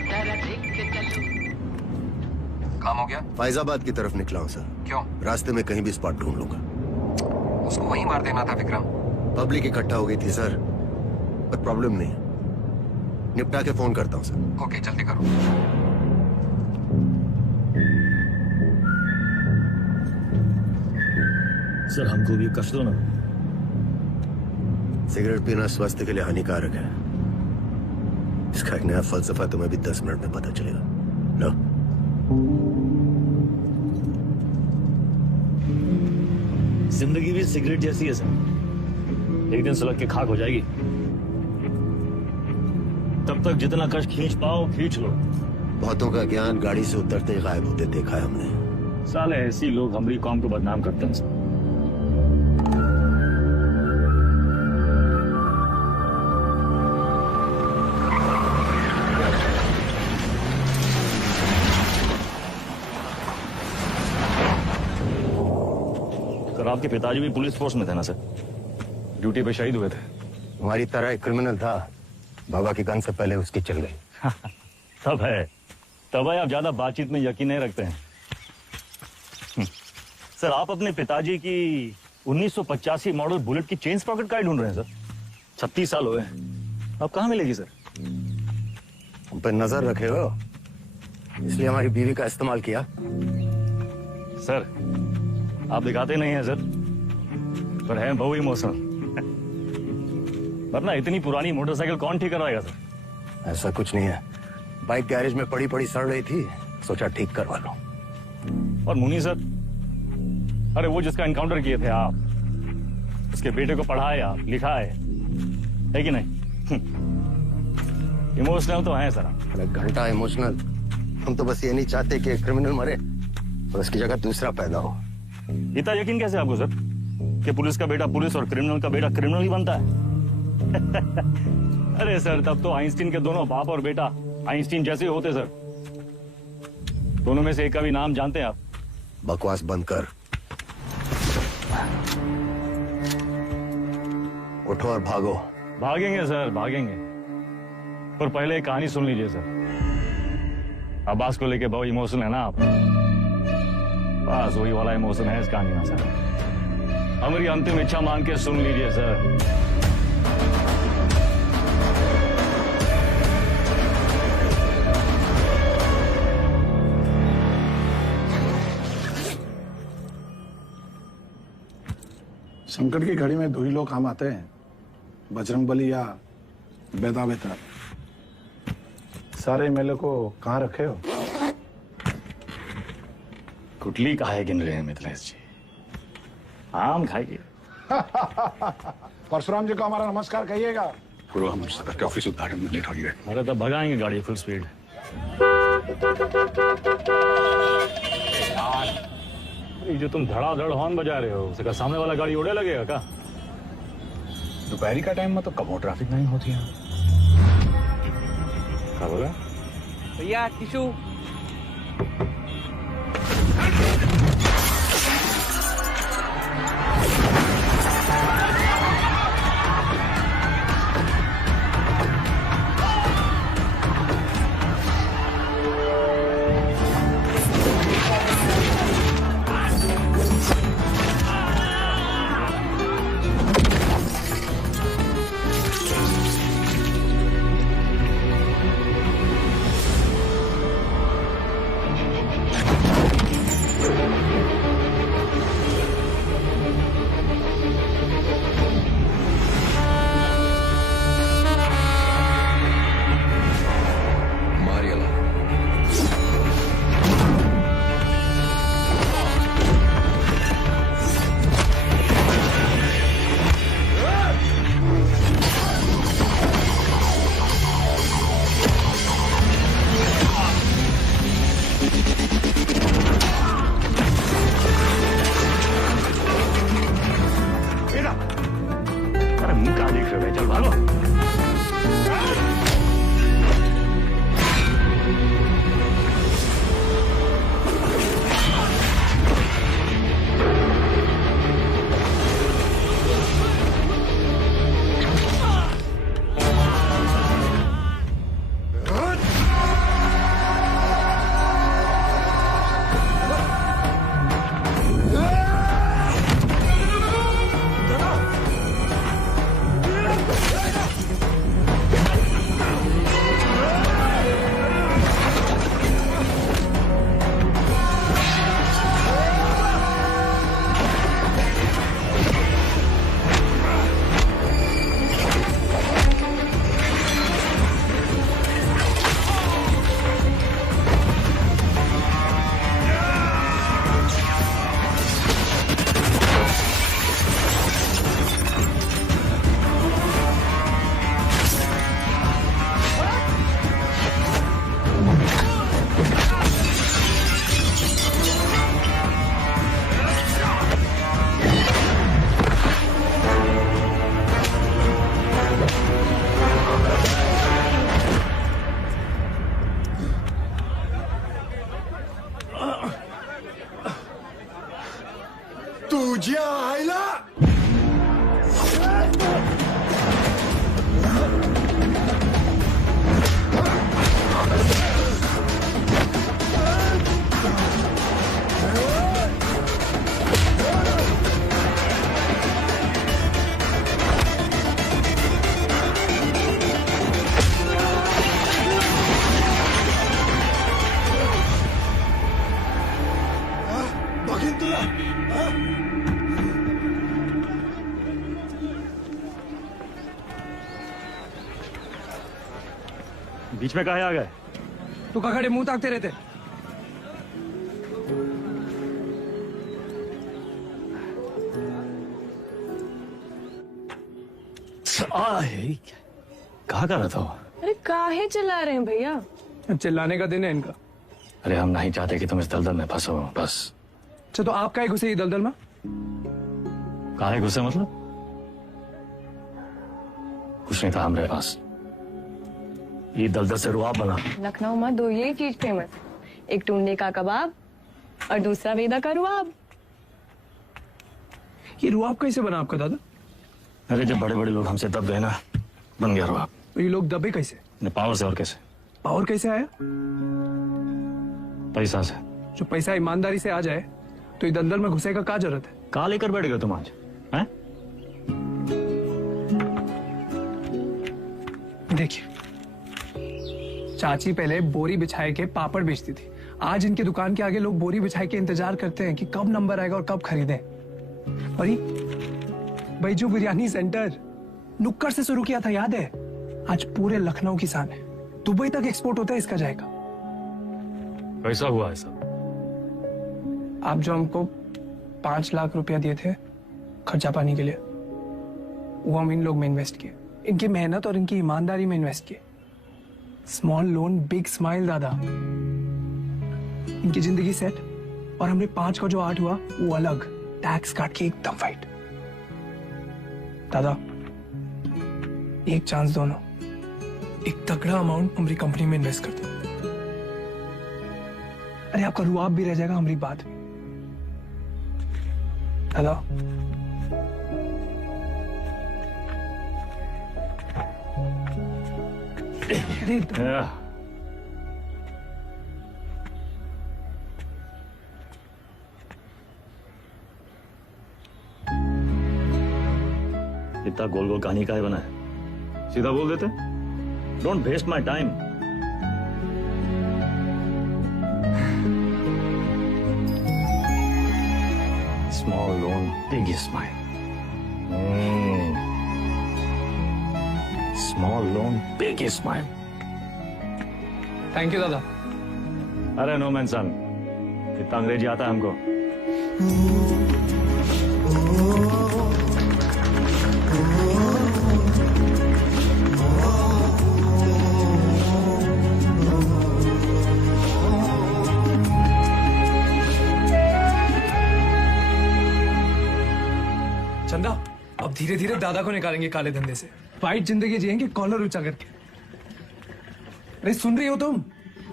जरा देख के चलो। काम हो गया? फैजाबाद की तरफ निकला हूँ सर। क्यों? रास्ते में कहीं भी स्पॉट ढूंढ लूंगा। उसको वहीं मार देना था विक्रम। पब्लिक इकट्ठा हो गई थी सर, पर प्रॉब्लम नहीं, निपटा के फोन करता हूँ सर। ओके जल्दी करो। सर हमको भी कष्ट दो ना। सिगरेट पीना स्वास्थ्य के लिए हानिकारक है, इसका एक नया फलसफा तुम्हें भी 10 मिनट में पता चलेगा। लो। जिंदगी भी सिगरेट जैसी है सर, एक दिन सुलग के खाक हो जाएगी। तब तक जितना कष्ट खींच पाओ खींच लो। बहुतों का ज्ञान गाड़ी से उतरते ही गायब होते देखा है हमने। साले ऐसी लोग हमारी कौम को बदनाम करते हैं सर। आपके पिताजी भी पुलिस फोर्स में थे ना सर? ड्यूटी पे शहीद हुए थे। हमारी तरह एक क्रिमिनल था, बाबा की गन से पहले उसकी चल गई। तब है आप ज्यादा बातचीत में यकीन नहीं रखते हैं। सर आप अपने पिताजी की 1985 मॉडल बुलेट की चेन स्प्रॉकेट का ढूंढ रहे हैं सर। 36 साल हुए हैं। अब कहाँ मिलेगी सर? हम पे नजर रखे हो, इसलिए हमारी बीवी का इस्तेमाल किया। सर आप दिखाते नहीं हैं सर, पर हैं बहु इमोशनल। वरना इतनी पुरानी मोटरसाइकिल कौन ठीक करवाएगा सर? ऐसा कुछ नहीं है, बाइक गैरेज में पड़ी पड़ी सड़ रही थी, सोचा ठीक करवा लो। और मुनी सर, अरे वो जिसका एनकाउंटर किए थे आप, उसके बेटे को पढ़ाया लिखाए है कि नहीं? इमोशनल तो है सर। अरे घंटा इमोशनल, हम तो बस ये नहीं चाहते कि क्रिमिनल मरे और उसकी जगह दूसरा पैदा हो। इतना यकीन कैसे आपको सर कि पुलिस का बेटा पुलिस और क्रिमिनल का बेटा क्रिमिनल ही बनता है? अरे सर तब तो आइंस्टीन के दोनों बाप और बेटा आइंस्टीन जैसे होते सर। दोनों में से एक का भी नाम जानते हैं आप? बकवास बंद कर, उठो और भागो। भागेंगे सर भागेंगे, पर पहले एक कहानी सुन लीजिए सर। अब्बास को लेके बहुत इमोशनल है ना आप? बस वही वाला इमोशन है इस कहानी में सर। हमारी अंतिम इच्छा मान के सुन लीजिए सर। संकट की घड़ी में दो ही लोग काम आते हैं, बजरंगबली या बेदा बेहतर। सारे मेले को कहाँ रखे हो? कुटली कहा है गिन रहे हैं मिथिलेश जी? आम खाइए। परशुराम जी को हमारा नमस्कार कहिएगा। पूर्व हम सदर के ऑफिस उद्घाटन में लेट हो गए। अरे तब भगाएंगे गाड़ी फुल स्पीड। ये जो तुम धड़ाधड़ हॉर्न बजा रहे हो, उसका सामने वाला गाड़ी उड़े लगेगा क्या? दोपहरी का टाइम में तो कब ट्रैफिक नहीं होती है। क्या बोला भैया? टिशू। बीच में काहे आ गए? तू का खड़े मुंह ताकते रहते? कहा कर रहा था? अरे काहे चिल्ला रहे हैं भैया? चिल्लाने का दिन है इनका। अरे हम नहीं चाहते कि तुम इस दलदल में फंसो, बस। अच्छा, तो आप काहे घुसे ये दलदल में? काहे घुसे मतलब? कुछ नहीं था हमारे पास। ये दलदल से रुआब बना। लखनऊ में दो यही चीज फेमस, एक टुंडे का कबाब और दूसरा वेदा का रुआब। ये रुआब कैसे बना आपका दादा? अरे जब बड़े बड़े लोग हमसे दब गए ना, बन गया रुआब। तो ये लोग दबे कैसे? पावर से। और कैसे? पावर कैसे आया? पैसा से। जो पैसा ईमानदारी से आ जाए तो ये दलदल में घुसे का क्या जरूरत है? कहा लेकर बैठ गए तुम आज? हैं? देखिए, चाची पहले बोरी बिछाए के पापड़ बेचती थी। आज इनके दुकान के आगे लोग बोरी बिछाए के इंतजार करते हैं कि कब नंबर आएगा और कब खरीदें। और ये बैजू बिरयानी सेंटर नुक्कड़ से शुरू किया था, याद है? आज पूरे लखनऊ की शान है। दुबई तक एक्सपोर्ट होता है इसका जाएगा। कैसा हुआ है सब? आप जो हमको 5 लाख रुपया दिए थे खर्चा पानी के लिए, वो हम इन लोग में इन्वेस्ट किए। इनकी मेहनत और इनकी ईमानदारी में इन्वेस्ट किए। स्मॉल लोन बिग स्माइल दादा। इनकी जिंदगी सेट और हमने 5 का जो 8 हुआ वो अलग, टैक्स काट के एकदम फाइट। दादा एक चांस दो ना, एक तगड़ा अमाउंट हमारी कंपनी में इन्वेस्ट कर दो। अरे आपका रुआब भी रह जाएगा हमारी बात में। दादा इतना गोल गोल कहानी का है बना है? सीधा बोल देते। Don't waste my time. Small loan big smile. Small loan big smile. Thank you दादा। अरे नो मेंशन, इतना अंग्रेजी आता है हमको। चंदा, अब धीरे धीरे दादा को निकालेंगे काले धंधे से। फाइट जिंदगी जिएंगे कॉलर ऊंचा करके। अरे सुन रही हो तुम?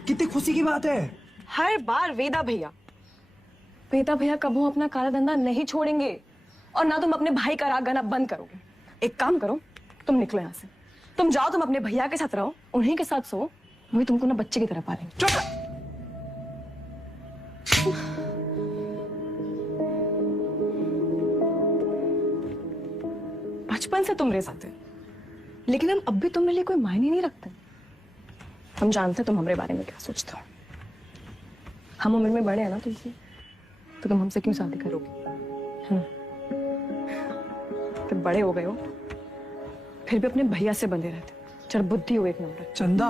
कितनी खुशी की बात है। हर बार वेदा भैया कबू अपना काला धंधा नहीं छोड़ेंगे और ना तुम अपने भाई का राग गाना बंद करोगे। एक काम करो, तुम निकलो यहाँ से। तुम जाओ, तुम अपने भैया के साथ रहो, उन्हीं के साथ सो। वही तुमको ना बच्चे की तरह पालेंगे। बचपन से तुम रह सकते, लेकिन हम अब भी तुम्हारे लिए कोई मायने नहीं रखते। हम जानते तुम हमारे बारे में क्या सोचते हो। हम उम्र में बड़े हैं ना तुमसे, तो तुम हमसे क्यों शादी करोगे? फिर बड़े हो गए हो, फिर भी अपने भैया से बंधे रहते। चल बुद्धि हो एक नंबर। चंदा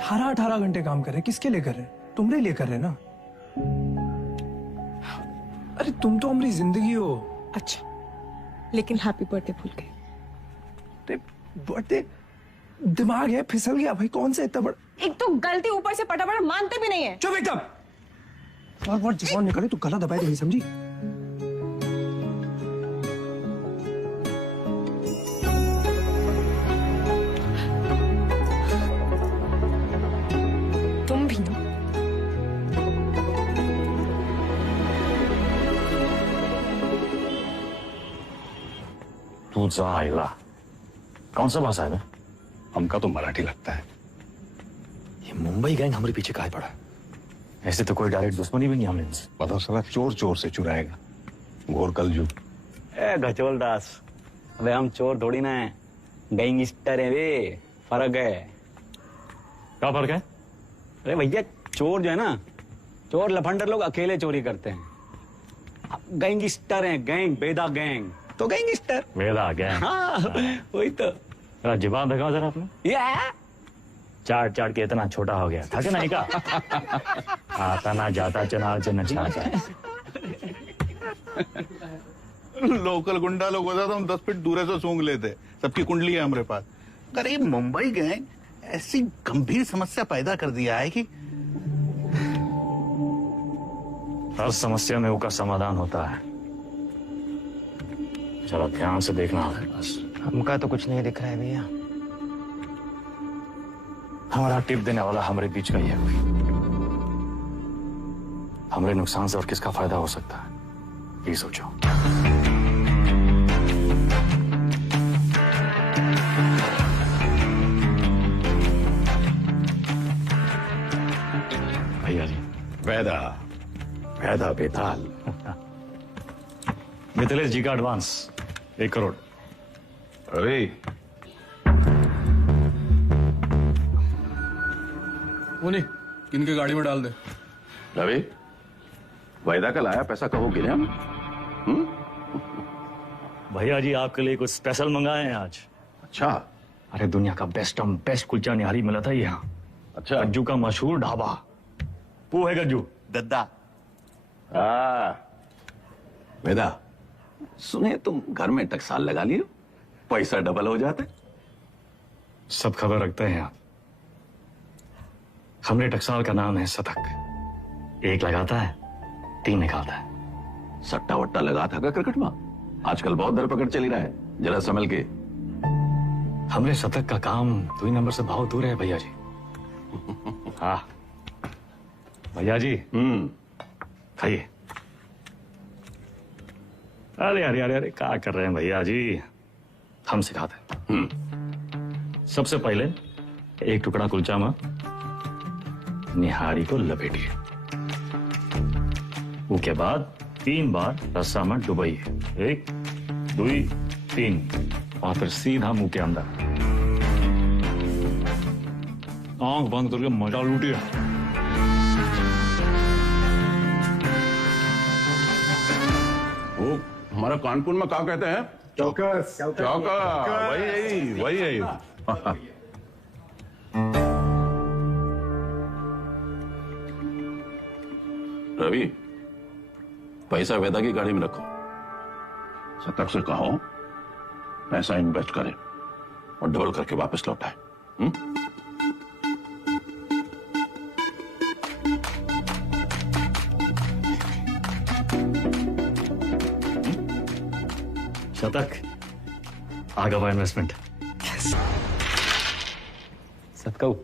18 घंटे काम कर रहे, किसके लिए कर रहे? तुम्हारे लिए कर रहे ना। अरे तुम तो हमारी जिंदगी हो। अच्छा, लेकिन हैप्पी बर्थडे भूल गए। बर्थडे दिमाग है फिसल गया भाई। कौन सा इतना बड़ा? एक तो गलती ऊपर से पटापट मानते भी नहीं है। चुप एकदम। और जवान निकले तो गला दबाए नहीं, समझी? तुम भी ना। तू आइला। कौन सा भाषा है? हमका तो मराठी लगता है। ये मुंबई गैंग हमारे पीछे काहे पड़ा? ऐसे तो कोई डायरेक्ट दुश्मनी भी नहीं हमने इनसे। बताओ साला चोर चोर से चुराएगा। घोर कलयुग। ए गचोल दास, अबे हम चोर थोड़ी ना है, गैंगस्टर है वे। फर्क है। क्या फर्क है? अरे भैया चोर जो है ना, चोर लफंडर लोग अकेले चोरी करते हैं। गैंगस्टर हैं, गैंग, बेदा गैंग तो गैंगस्टर। वेदा गैंग। हाँ, वही तो। जवाब देखा जरा आपने? चाट चाट के इतना छोटा हो गया था कि नहीं का? आता ना जाता चना चना चाहता। लोकल गुंडा लोग होता तो हम 10 फीट दूर से सूंघ लेते। सबकी कुंडली है हमारे पास। अगर ये मुंबई गैंग ऐसी गंभीर समस्या पैदा कर दिया है कि हर समस्या में उसका समाधान होता है। चलो ध्यान से देखना है बस। हमका तो कुछ नहीं दिख रहा है भैया। हमारा टिप देने वाला हमारे बीच का ही है कोई। हमारे नुकसान से और किसका फायदा हो सकता है ये सोचो। भैया जी वैदा वैदा बेताल। मिथिलेश जी का एडवांस 1 करोड़। अरे उन्हीं किनके गाड़ी में डाल दे। रवि वैदा का लाया पैसा कहो गिने हम? भैया जी आपके लिए कुछ स्पेशल मंगाए हैं आज। अच्छा। अरे दुनिया का बेस्ट कुलचा निहारी मिला था यहाँ। अच्छा। गज्जू का मशहूर ढाबा। वो है गज्जू दद्दा। वेदा सुने तुम घर में टकसाल लगा लियो, पैसा डबल हो जाता है। सब खबर रखते हैं आप। हमरे टकसाल का नाम है शतक। 1 लगाता है 3 निकालता है। सट्टा वट्टा लगा था का क्रिकेट में? आजकल बहुत धरपकड़ चली रहा है, जरा संभल के। हमरे शतक का काम 2 नंबर से बहुत दूर है भैया जी। हाँ भैया जी खाइए। अरे अरे अरे अरे क्या कर रहे हैं भैया जी? हम सिखाते हैं। सबसे पहले 1 टुकड़ा कुलचा में निहारी को लपेटिए। उसके बाद 3 बार रस्सा में डुबाइए। 1 2 3 और फिर सीधा मुंह के अंदर। आंख बंद करके मजा लूटिए। वो हमारा कानपुर में क्या कहते हैं? चौकस। चौका। वही है। रवि पैसा वेदा की गाड़ी में रखो। शतक से कहो पैसा इन्वेस्ट करे और डबल करके वापस लौटाए। शतक आगे हुआ इन्वेस्टमेंट। सतकऊ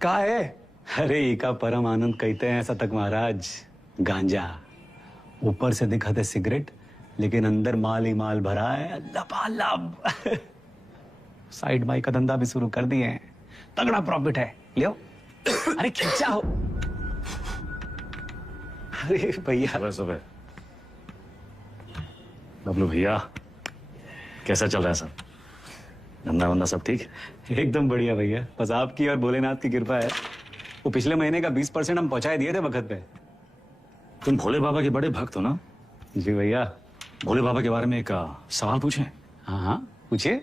का है? अरे इका परम आनंद कहते हैं शतक महाराज। गांजा ऊपर से दिखाते सिगरेट, लेकिन अंदर माल ही माल भरा है लबालब। साइड बाई का धंधा भी शुरू कर दिए हैं, तगड़ा प्रॉफिट है। लियो। अरे खींचा हो। अरे भैया सुबह बबलू भैया कैसा चल रहा है सब? धंधा वंदा सब ठीक? एकदम बढ़िया भैया, बस आपकी और भोलेनाथ की कृपा है। वो पिछले महीने का 20% हम पहुंचाए दिए थे वक्त पे। तुम भोले बाबा के बड़े भक्त हो ना? जी भैया। भोले बाबा के बारे में एक सवाल पूछें? हाँ हाँ पूछिए।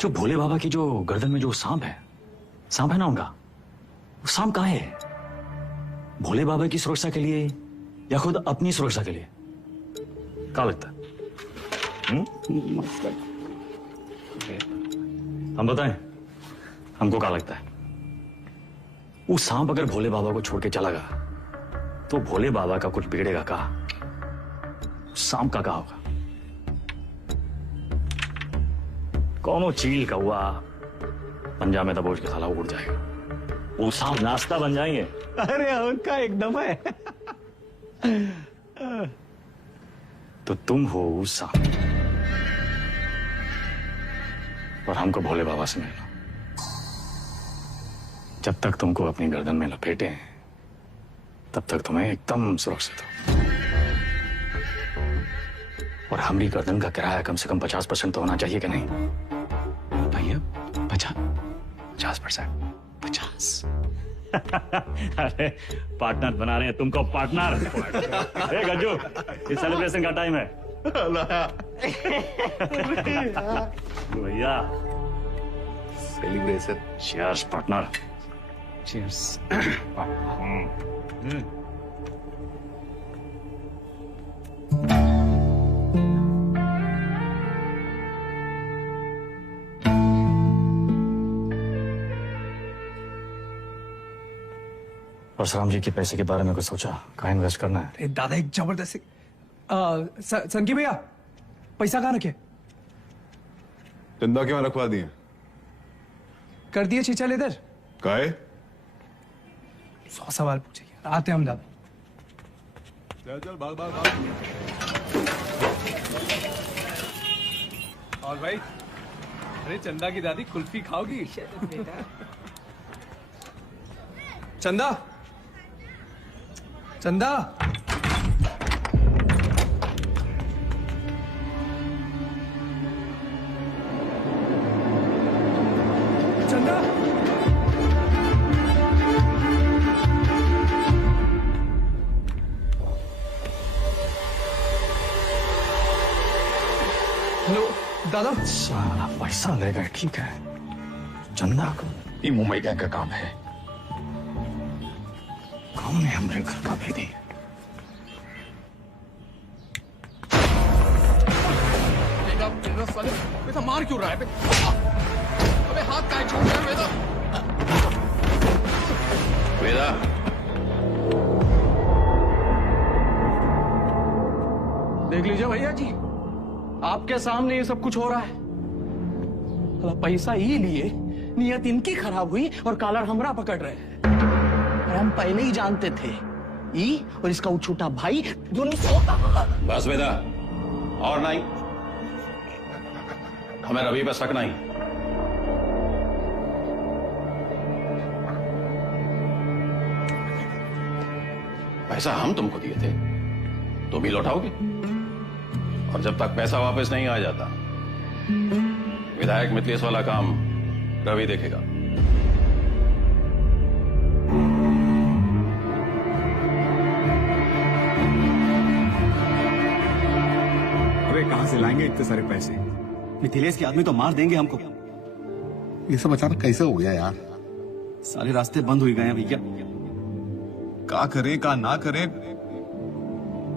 जो भोले बाबा की जो गर्दन में जो सांप है ना उनका, वो सांप कहाँ है? भोले बाबा की सुरक्षा के लिए या खुद अपनी सुरक्षा के लिए? क्या लगता है? हम बताएं हमको क्या लगता है? वो सांप अगर भोले बाबा को छोड़ के चला गया तो भोले बाबा का कुछ बिगड़ेगा का? सांप का क्या होगा? कौनो चील का हुआ पंजा में दबोच के साला उड़ जाएगा। वो सांप नाश्ता बन जाएंगे। अरे उनका एकदम है। तो तुम हो उस सांप और हमको भोले बाबा से मिलना। जब तक तुमको अपनी गर्दन में लपेटे हैं तब तक तुम्हें एकदम सुरक्षित हो। और हमारी गर्दन का किराया कम से कम 50% तो होना चाहिए कि नहीं भैया? 50%? 50। अरे पार्टनर बना रहे हैं तुमको पार्टनर। ए गज्जू, ये सेलिब्रेशन का टाइम है भैया। Celebration. Cheers partner. Cheers. Parshuram ji के पैसे के बारे में कुछ सोचा? कहाँ इन्वेस्ट करना है? अरे दादा एक जबरदस्त संकी भैया पैसा कहाँ रखे? चंदा क्यों रखवा दिए? कर दिए चीचा इधर। काहे? 100 सवाल पूछे आते हम दादा। चल चल भाग भाग भाग। और भाई, अरे चंदा की दादी कुल्फी खाओगी? चंदा, चंदा, चंदा, हेलो दादा। साला पैसा लेगा, ठीक है। चंदा को ये मुंबई गैंग का काम है। कौन है हमारे घर का भेदी? बेटा मार क्यों रहा है? अबे हाथ काहे छोड़ रहा है वेदा? वेदा, देख लीजिए भैया जी, आपके सामने ये सब कुछ हो रहा है। पैसा ये लिए नियत इनकी खराब हुई और कॉलर हमरा पकड़ रहे हैं। और हम पहले ही जानते थे ई और इसका वो छोटा भाई दोनों। बस वेदा, और नहीं। हमें रवि पे शक नहीं। पैसा हम तुमको दिए थे, तुम ही लौटाओगे। और जब तक पैसा वापस नहीं आ जाता, विधायक मिथिलेश वाला काम रवि देखेगा। अबे कहां से लाएंगे इतने सारे पैसे? मिथिलेश के आदमी तो मार देंगे हमको। ये सब अचानक कैसे हो गया यार? सारे रास्ते बंद हो गए हैं भैया। का करें का ना करें,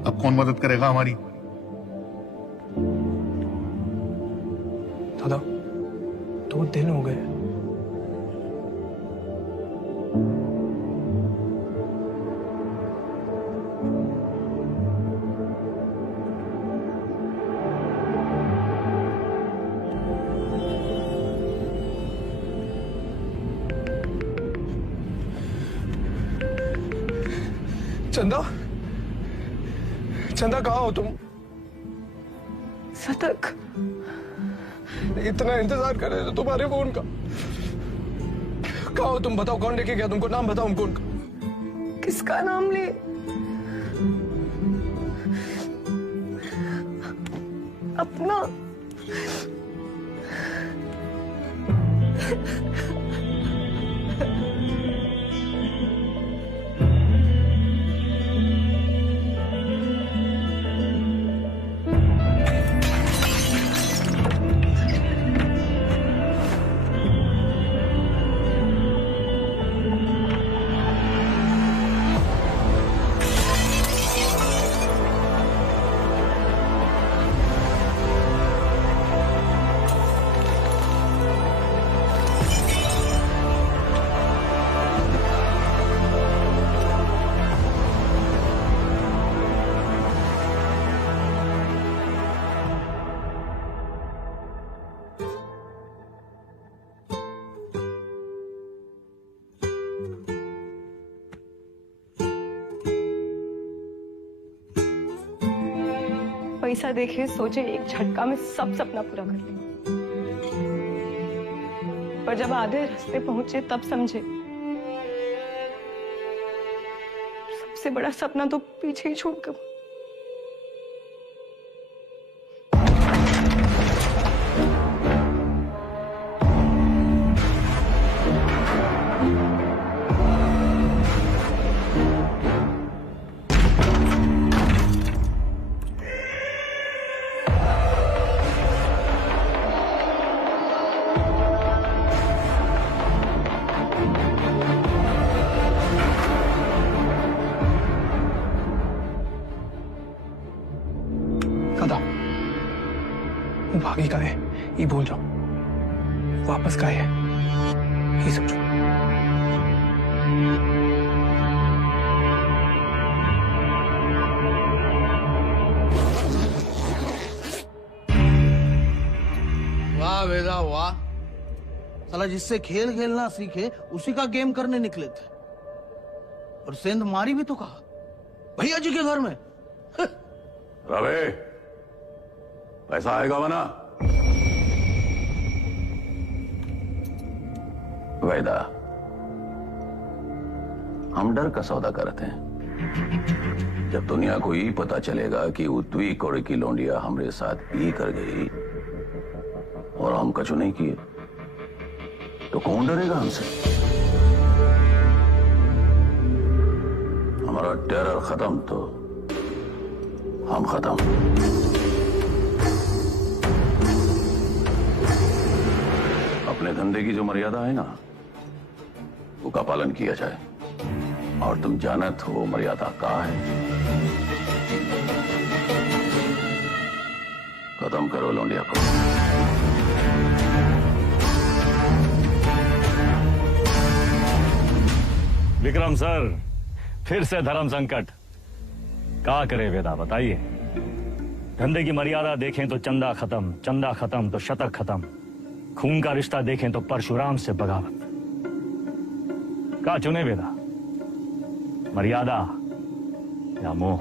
अब कौन मदद करेगा हमारी? दादा 2 दिन हो गए। चंदा, चंदा कहाँ हो तुम? सतक, इतना इंतजार कर रहे थे तुम्हारे फोन का। कहाँ हो तुम? बताओ कौन लेके गया तुमको? नाम बताओ हमको उनका। किसका नाम ले? अपना। पैसा देखे सोचे एक झटका में सब सपना पूरा कर ले, पर जब आधे रास्ते पहुंचे तब समझे सबसे बड़ा सपना तो पीछे ही छोड़कर। भागी का है ये भूल जाओ, वापस का है ये समझो। वाह वेदा वाह, साला जिससे खेल खेलना सीखे उसी का गेम करने निकले थे, और सेंध मारी भी तो कहा भैया जी के घर में। रवे, पैसा आएगा वना? वैदा, हम डर का सौदा करते हैं। जब दुनिया को ये पता चलेगा कि उत्वी कोड़े की लौंडिया हमरे साथ ये कर गई और हम कछु नहीं किए, तो कौन डरेगा हमसे? हमारा टेरर खत्म तो हम खत्म। अपने धंधे की जो मर्यादा है ना, वो का पालन किया जाए, और तुम जानत हो मर्यादा का है। खत्म करो लौंडिया को। विक्रम सर, फिर से धर्म संकट। क्या करे वेदा, बताइए। धंधे की मर्यादा देखें तो चंदा खत्म, चंदा खत्म तो शतक खत्म, खून का रिश्ता देखें तो परशुराम से बगावत। क्या चुने वेदा, मर्यादा या मोह?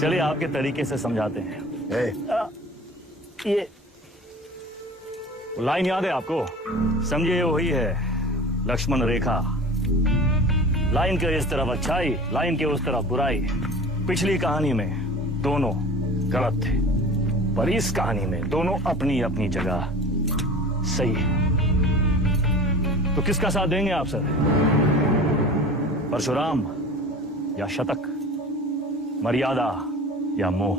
चलिए आपके तरीके से समझाते हैं। ये लाइन याद है आपको? समझिए वही है लक्ष्मण रेखा। लाइन के इस तरफ अच्छाई, लाइन के उस तरफ बुराई। पिछली कहानी में दोनों गलत थे, पर इस कहानी में दोनों अपनी अपनी जगह सही है। तो किसका साथ देंगे आप सर? परशुराम या शतक, मर्यादा या मोह?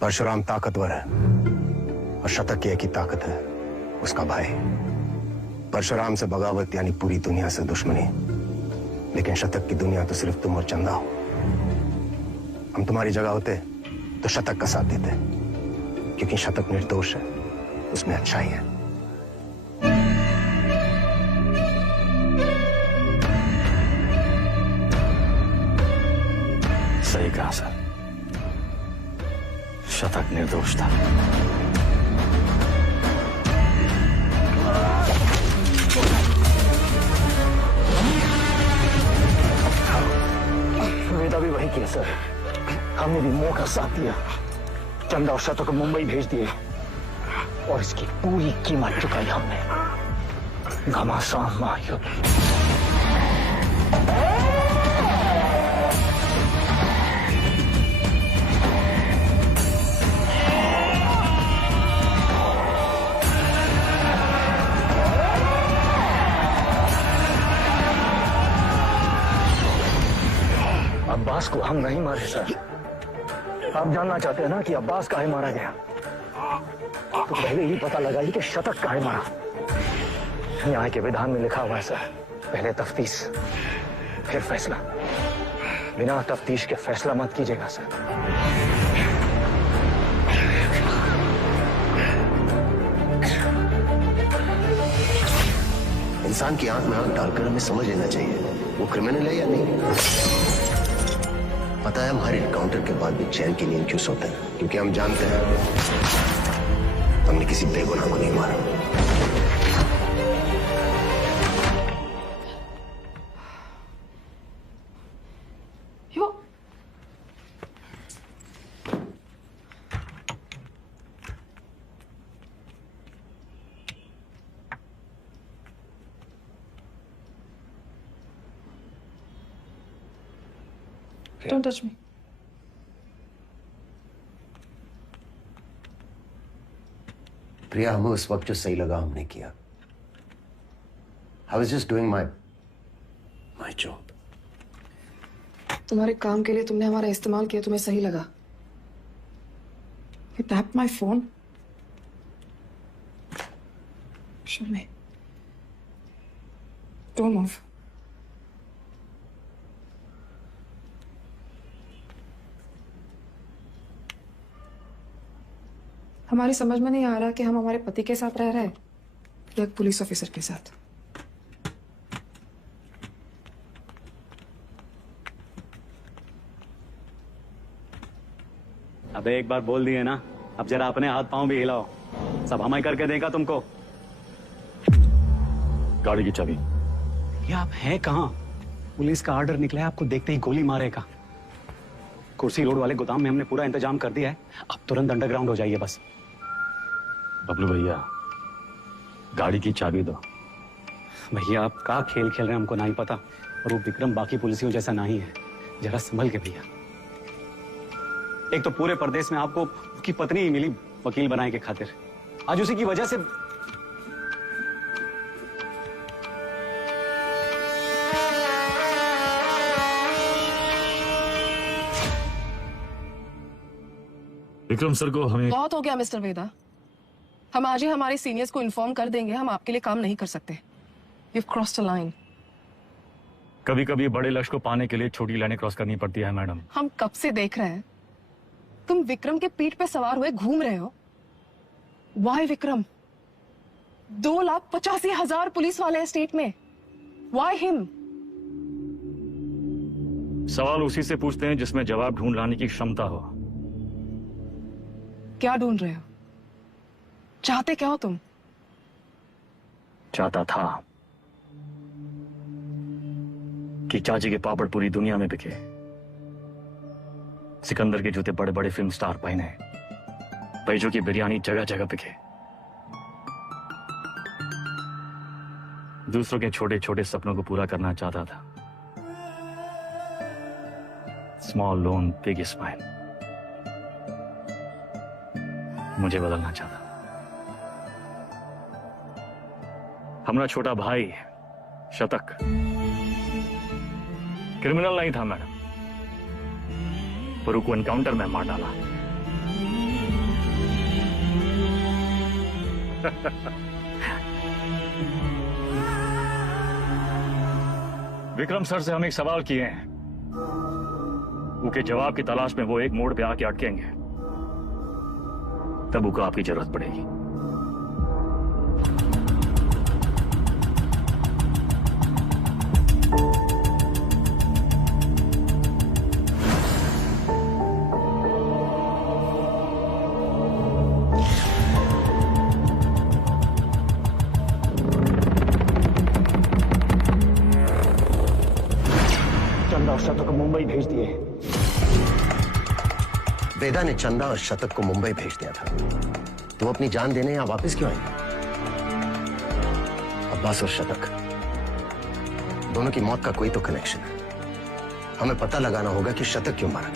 परशुराम ताकतवर है और शतक की एक ही ताकत है, उसका भाई। परशुराम से बगावत यानी पूरी दुनिया से दुश्मनी, लेकिन शतक की दुनिया तो सिर्फ तुम और चंदा हो। हम तुम्हारी जगह होते तो शतक का साथ देते, क्योंकि शतक निर्दोष है, उसमें अच्छाई है। सही कहा सर, शतक निर्दोष था। वेदा भी वही किया सर, हमने भी मोह का साथ दिया, चंदा और शतक को मुंबई भेज दिए, और इसकी पूरी कीमत चुकाई हमने। घमासान महायुद्ध। अब्बास को हम नहीं मारे सर। आप जानना चाहते हैं ना कि अब्बास काहे मारा गया? तो पहले ये पता लगाइए कि शतक काहे मारा। न्याय के विधान में लिखा हुआ है सर, पहले तफ्तीश फिर फैसला। बिना तफ्तीश के फैसला मत कीजिएगा सर। इंसान की आंख में आंख डालकर हमें समझ लेना चाहिए वो क्रिमिनल है या नहीं। पता है हम हर एनकाउंटर के बाद भी चैन की नींद क्यों सोते हैं? क्योंकि हम जानते हैं हमने किसी बेगुनाह को नहीं मारा। Don't touch me. प्रिया, हमें उस वक्त जो सही लगा हमने किया। I was just doing my job. तुम्हारे काम के लिए तुमने हमारा इस्तेमाल किया, तुम्हें सही लगा। You tapped my phone. Show me. Don't move. हमारी समझ में नहीं आ रहा कि हम हमारे पति के साथ रह रहे हैं या एक पुलिस ऑफिसर के साथ। अबे एक बार बोल दिए ना, अब जरा अपने हाथ पांव भी हिलाओ। सब हम ही करके देगा तुमको। गाड़ी की चाबी। ये आप हैं कहाँ? पुलिस का ऑर्डर निकला है, आपको देखते ही गोली मारेगा। कुर्सी रोड वाले गोदाम में हमने पूरा इंतजाम कर दिया है, अब तुरंत अंडरग्राउंड हो जाइए बस। बबलू भैया, गाड़ी की चाबी दो। भैया आप का खेल खेल रहे हैं हमको नहीं पता, और वो विक्रम बाकी पुलिसियों जैसा नहीं है। जरा संभल के भैया। एक तो पूरे प्रदेश में आपको उसकी पत्नी ही मिली वकील बनाने के खातिर, आज उसी की वजह से। विक्रम सर को हमें बहुत हो गया मिस्टर वेदा, हम आज ही हमारे सीनियर्स को इन्फॉर्म कर देंगे, हम आपके लिए काम नहीं कर सकते। You've crossed a line. कभी कभी बड़े लक्ष्य को पाने के लिए छोटी लाइनें क्रॉस करनी पड़ती है मैडम। हम कब से देख रहे हैं, तुम विक्रम के पीठ पे सवार हुए घूम रहे हो। Why विक्रम? 2,85,000 पुलिस वाले हैं स्टेट में। Why him? सवाल उसी से पूछते हैं जिसमें जवाब ढूंढ लाने की क्षमता हो। क्या ढूंढ रहे हो? चाहते क्या हो तुम? चाहता था कि चाची के पापड़ पूरी दुनिया में बिके, सिकंदर के जूते बड़े बड़े फिल्म स्टार पहने, बैजू की बिरयानी जगह जगह बिके, दूसरों के छोटे छोटे सपनों को पूरा करना चाहता था। Small loan big smile. मुझे बदलना चाहता। हमारा छोटा भाई शतक क्रिमिनल नहीं था मैडम, पर उसको एनकाउंटर में मार डाला। विक्रम सर से हम एक सवाल किए हैं, उनके जवाब की तलाश में वो एक मोड़ पे आके अटकेंगे, तब उनको आपकी जरूरत पड़ेगी। चंदा और शतक को मुंबई भेज दिए। वेदा ने चंदा और शतक को मुंबई भेज दिया था, तो अपनी जान देने यहां वापस क्यों आए? अब्बास और शतक दोनों की मौत का कोई तो कनेक्शन है। हमें पता लगाना होगा कि शतक क्यों मारा।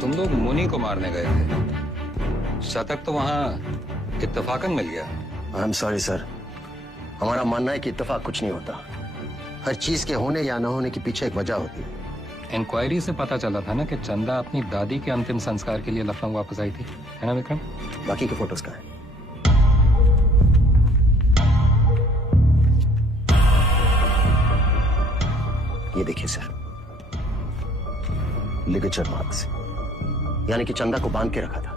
तुम लोग मुनि को मारने गए थे, शतक तो वहां इत्तेफाकन मिल गया। आई एम सॉरी सर, हमारा मानना है कि इत्तेफाक कुछ नहीं होता। हर चीज के होने या न होने के पीछे एक वजह होती है। इंक्वायरी से पता चला था ना कि चंदा अपनी दादी के अंतिम संस्कार के लिए लखनऊ वापस आई थी, है ना विक्रम? बाकी के फोटोज कहाँ हैं? ये देखिए सर, लिगेचर मार्क्स, यानी कि चंदा को बांध के रखा था।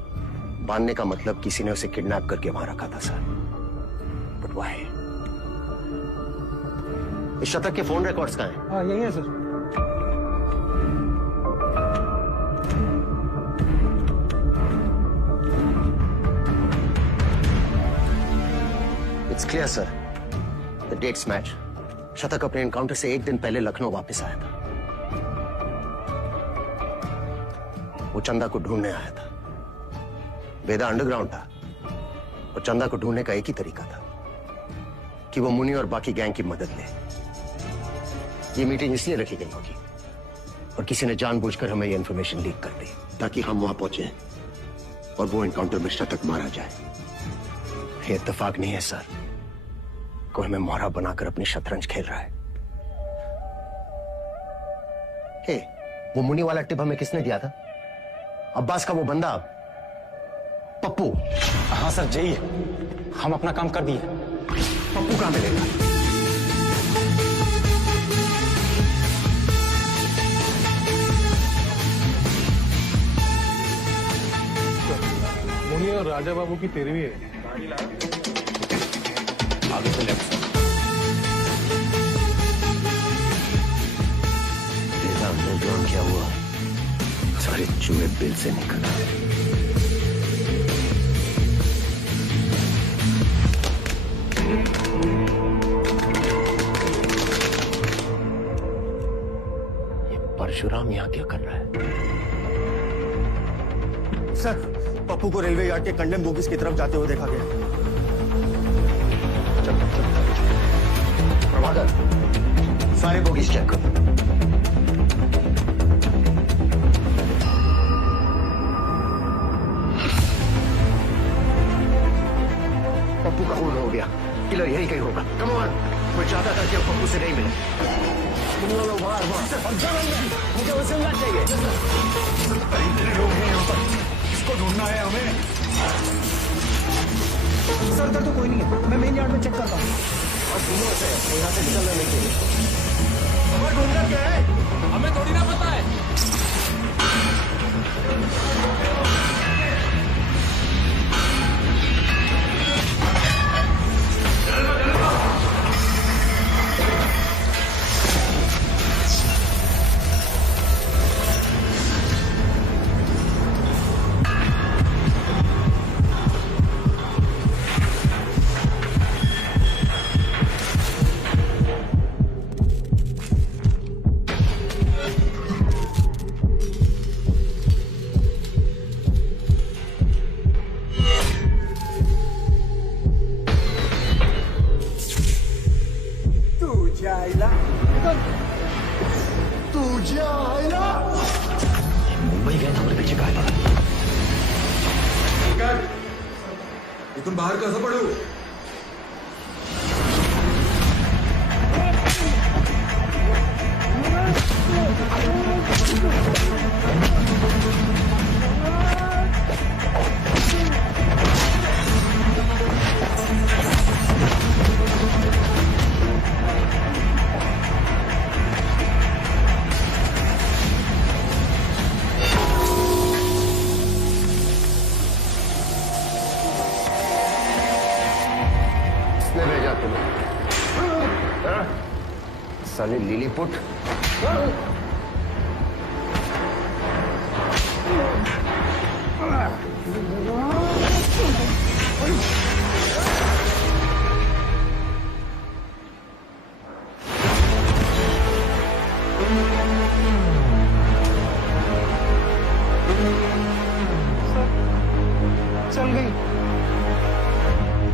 बांधने का मतलब किसी ने उसे किडनैप करके वहां रखा था सर। But why? इस शतक के फोन रिकॉर्ड्स कहाँ हैं? हाँ यही है sir. It's clear sir, the dates match. शतक अपने एनकाउंटर से एक दिन पहले लखनऊ वापस आया था। वो चंदा को ढूंढने आया था। वेदा अंडरग्राउंड था और चंदा को ढूंढने का एक ही तरीका था कि वो मुनि और बाकी गैंग की मदद ले। ये मीटिंग इसलिए रखी गई होगी और किसी ने जानबूझकर हमें ये इंफॉर्मेशन लीक कर दी ताकि हम वहां पहुंचे और वो एनकाउंटर में शतक मारा जाए। ये इत्तेफाक नहीं है सर, कोई हमें मोहरा बनाकर अपनी शतरंज खेल रहा है। हे, वो मुनि वाला टिप हमें किसने दिया था? अब्बास का वो बंदा पप्पू। हाँ सर जाइए, हम अपना काम कर दिए। पप्पू कहां मिलेगा? और राजा बाबू की तेरहवीं है। आगे से लेफ्ट साइड। बेटा अंडरग्राउंड क्या हुआ? सारे चूहे बिल से निकल आए। ये परशुराम यहाँ क्या कर रहा है? सर, पप्पू को रेलवे यार्ड के कंडेम बोगीज की तरफ जाते हुए देखा गया। प्रभाकर, सारे बोगीज चेक करो। पप्पू का खून हो गया, किलर यही कहीं होगा। कम ऑन, मैं चाहता था कि वो पप्पू से नहीं मिले। तुम लोग बाहर मुझे उसे मिलना चाहिए। इतने लोग हैं यहाँ पर, इसको ढूंढना है हमें। सर इधर तो कोई नहीं है, मैं मेन यार्ड में चेक करता हूँ। और तीनों से यहाँ से निकलना नहीं चाहिए। हमें ढूंढना क्या है? हमें थोड़ी ना पता है। मुंबई गए हमारे पीछे कहा था। इथून बाहेर कसं पडू? किसने भेजा तुम्हें? साले लिलीपुट। चल गई।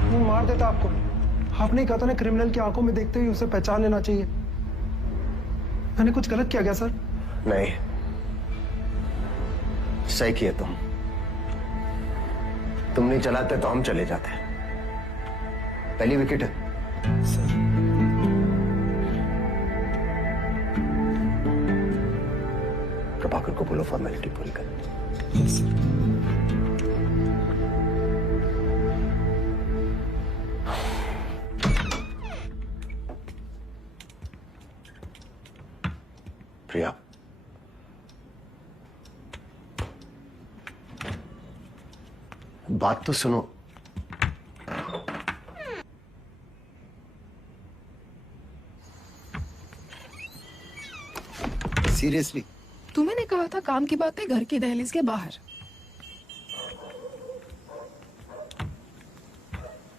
वो मार देता आपको। आपने कहा था ना, क्रिमिनल की आंखों में देखते ही उसे पहचान लेना चाहिए। मैंने कुछ गलत किया क्या सर? नहीं, सही किए तुम नहीं चलाते तो हम चले जाते। पहली विकेट है। प्रभाकर को बोलो फॉर्मेलिटी पूरी कर। प्रिया, बात तो सुनो। सीरियसली? तुम्हें कहा था काम की बातें घर की दहलीज के बाहर।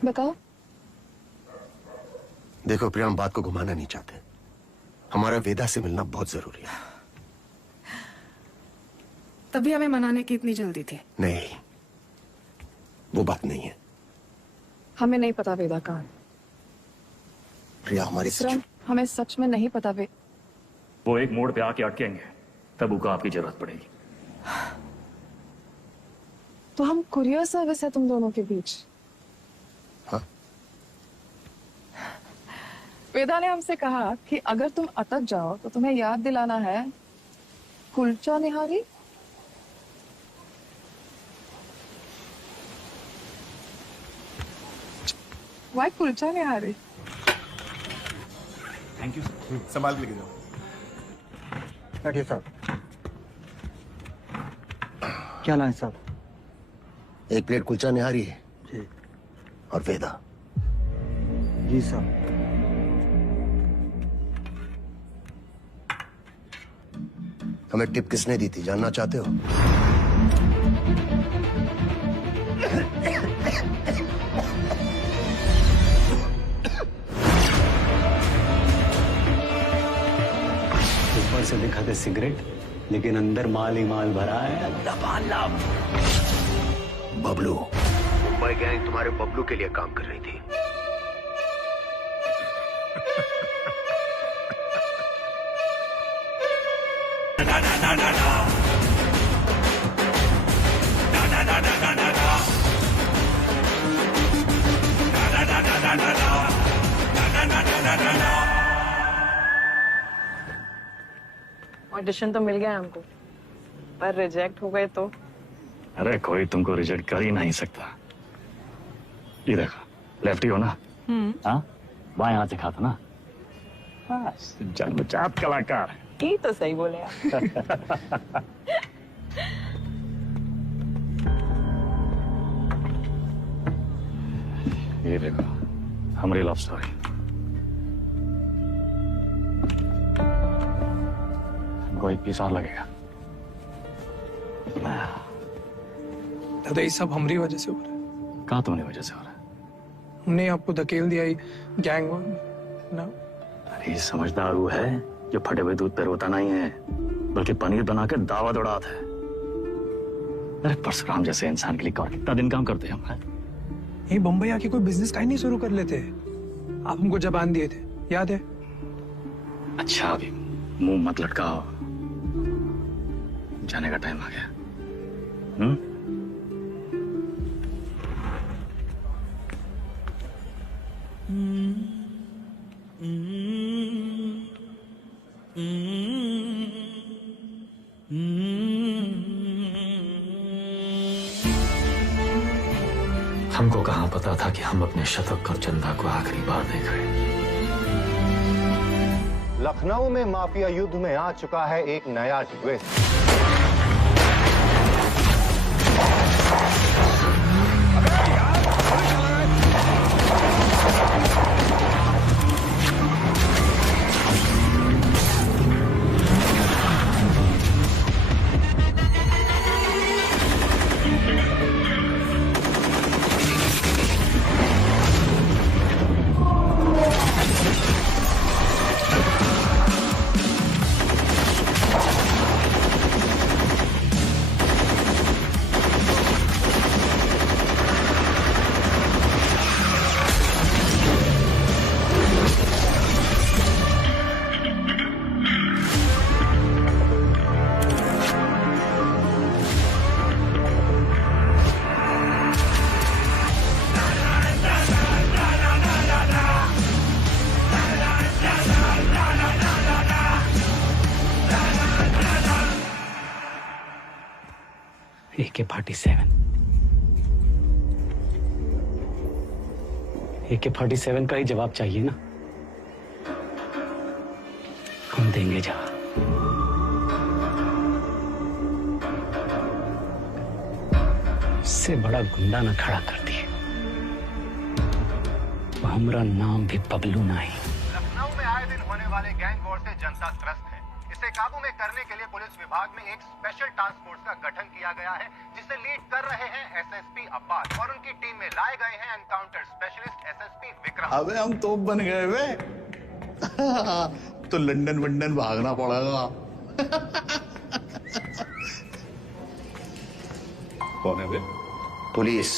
बताओ। देखो प्रिया, हम बात को घुमाना नहीं चाहते। हमारा वेदा से मिलना बहुत जरूरी है। तभी हमें मनाने की इतनी जल्दी थी। नहीं, वो बात नहीं है। हमें नहीं पता वेदा कहाँ है। प्रिया, हमारी हमें सच में नहीं पता वे। वो एक मोड़ पे आके अटकेंगे, तब उनको आपकी जरूरत पड़ेगी। तो हम कुरियर सर्विस है तुम दोनों के बीच। हाँ? वेदा ने हमसे कहा कि अगर तुम अटक जाओ तो तुम्हें याद दिलाना है kulcha nihari. Why kulcha nihari? Thank you. संभाल के लेके जाओ। बैठिए साहब। क्या लाए साहब? एक प्लेट कुलचा निहारी है जी। और वेदा। जी साहब। हमें टिप किसने दी थी जानना चाहते हो? ऊपर से दिखाते सिगरेट, लेकिन अंदर माल ही माल भरा है। लबालब। बबलू। मुंबई गैंग तुम्हारे बबलू के लिए काम कर रही थी। ऑडिशन तो मिल गया हमको, पर रिजेक्ट हो गए तो? अरे कोई तुमको रिजेक्ट कर ही नहीं सकता। ये देखो, लेफ्टी हो ना? हाँ, बाएं हाथ से खाता ना? जन्मजात कलाकार। ये तो सही बोले आप। ये देखो, हमारी लव स्टोरी। हमको 21 साल लगेगा। दादा ये सब हमारी वजह से हो रहा है। कहाँ तुम्हारी वजह से हो रहा है? हमने आपको धकेल दिया गैंग ना। अरे समझदार वो है जो फटे हुए दूध पे रोता नहीं है, बल्कि पनीर बना के दावा दौड़ाता है। अरे परशुराम जैसे इंसान के लिए कौन कितना दिन काम करते हैं हम? ये बम्बई आके कोई बिजनेस का ही नहीं शुरू कर लेते। आप हमको जबान दिए थे, याद है? अच्छा अभी मुंह मत लटकाओ, जाने का टाइम आ गया। हमको कहाँ पता था कि हम अपने शतक और चंदा को आखिरी बार देख रहे हैं। लखनऊ में माफिया युद्ध में आ चुका है एक नया ट्विस्ट। AK-47 का ही जवाब चाहिए ना? हम देंगे जवाब। इससे बड़ा गुंडा ना खड़ा कर दिए। हमारा नाम भी बबलू नहीं। लखनऊ में आए दिन होने वाले गैंग वॉर से जनता त्रस्त है। इसे काबू में करने के लिए पुलिस विभाग में एक स्पेशल टास्क फोर्स का गठन किया गया है, जिसे लीड कर रहे हैं एसएसपी अब्बास और उनकी टीम में लाए गए हैं एनकाउंटर स्पेशलिस्ट एसएसपी विक्रम। अबे हम तोप बन गए वे। तो लंदन वंदन भागना पड़ेगा। कौन है वे? पुलिस।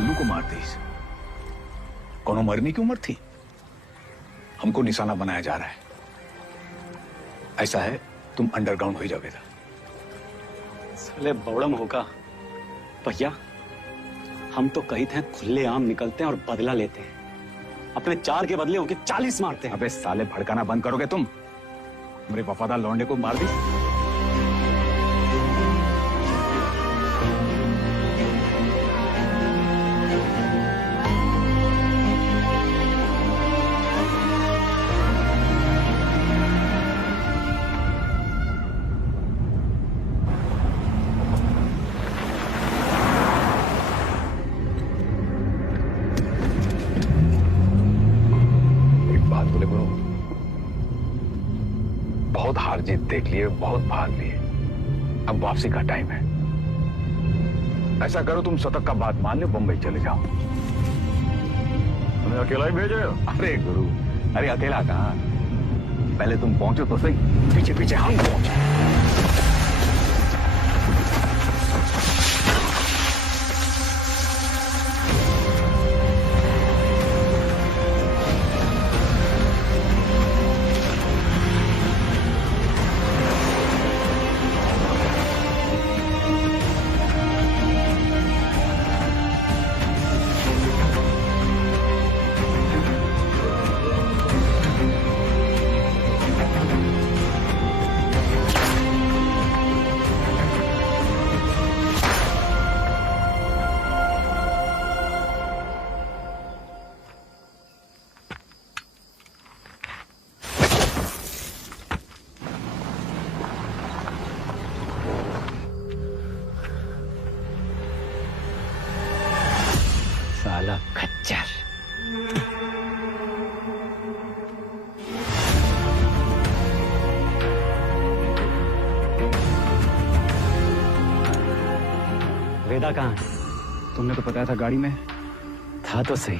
कल्लू को मार दी। कोनो मरने की उम्र थी? हमको निशाना बनाया जा रहा है। ऐसा है, तुम अंडरग्राउंड हो जाओगे। साले बौड़म होगा भैया, हम तो कही थे खुले आम निकलते हैं और बदला लेते हैं, अपने 4 के बदले होके 40 मारते हैं। अबे साले भड़काना बंद करोगे तुम? मेरे वफादार लौंडे को मार दी। हार जीत देख लिए, बहुत भाग लिए, अब वापसी का टाइम है। ऐसा करो, तुम शतक का बात मान लो, बंबई चले जाओ। तुम्हें अकेला ही भेजे? अरे गुरु, अरे अकेला कहाँ, पहले तुम पहुंचो तो सही, पीछे पीछे हम पहुंचे। साला खच्चर। वेदा कहाँ है? तुमने तो बताया था गाड़ी में था तो सही,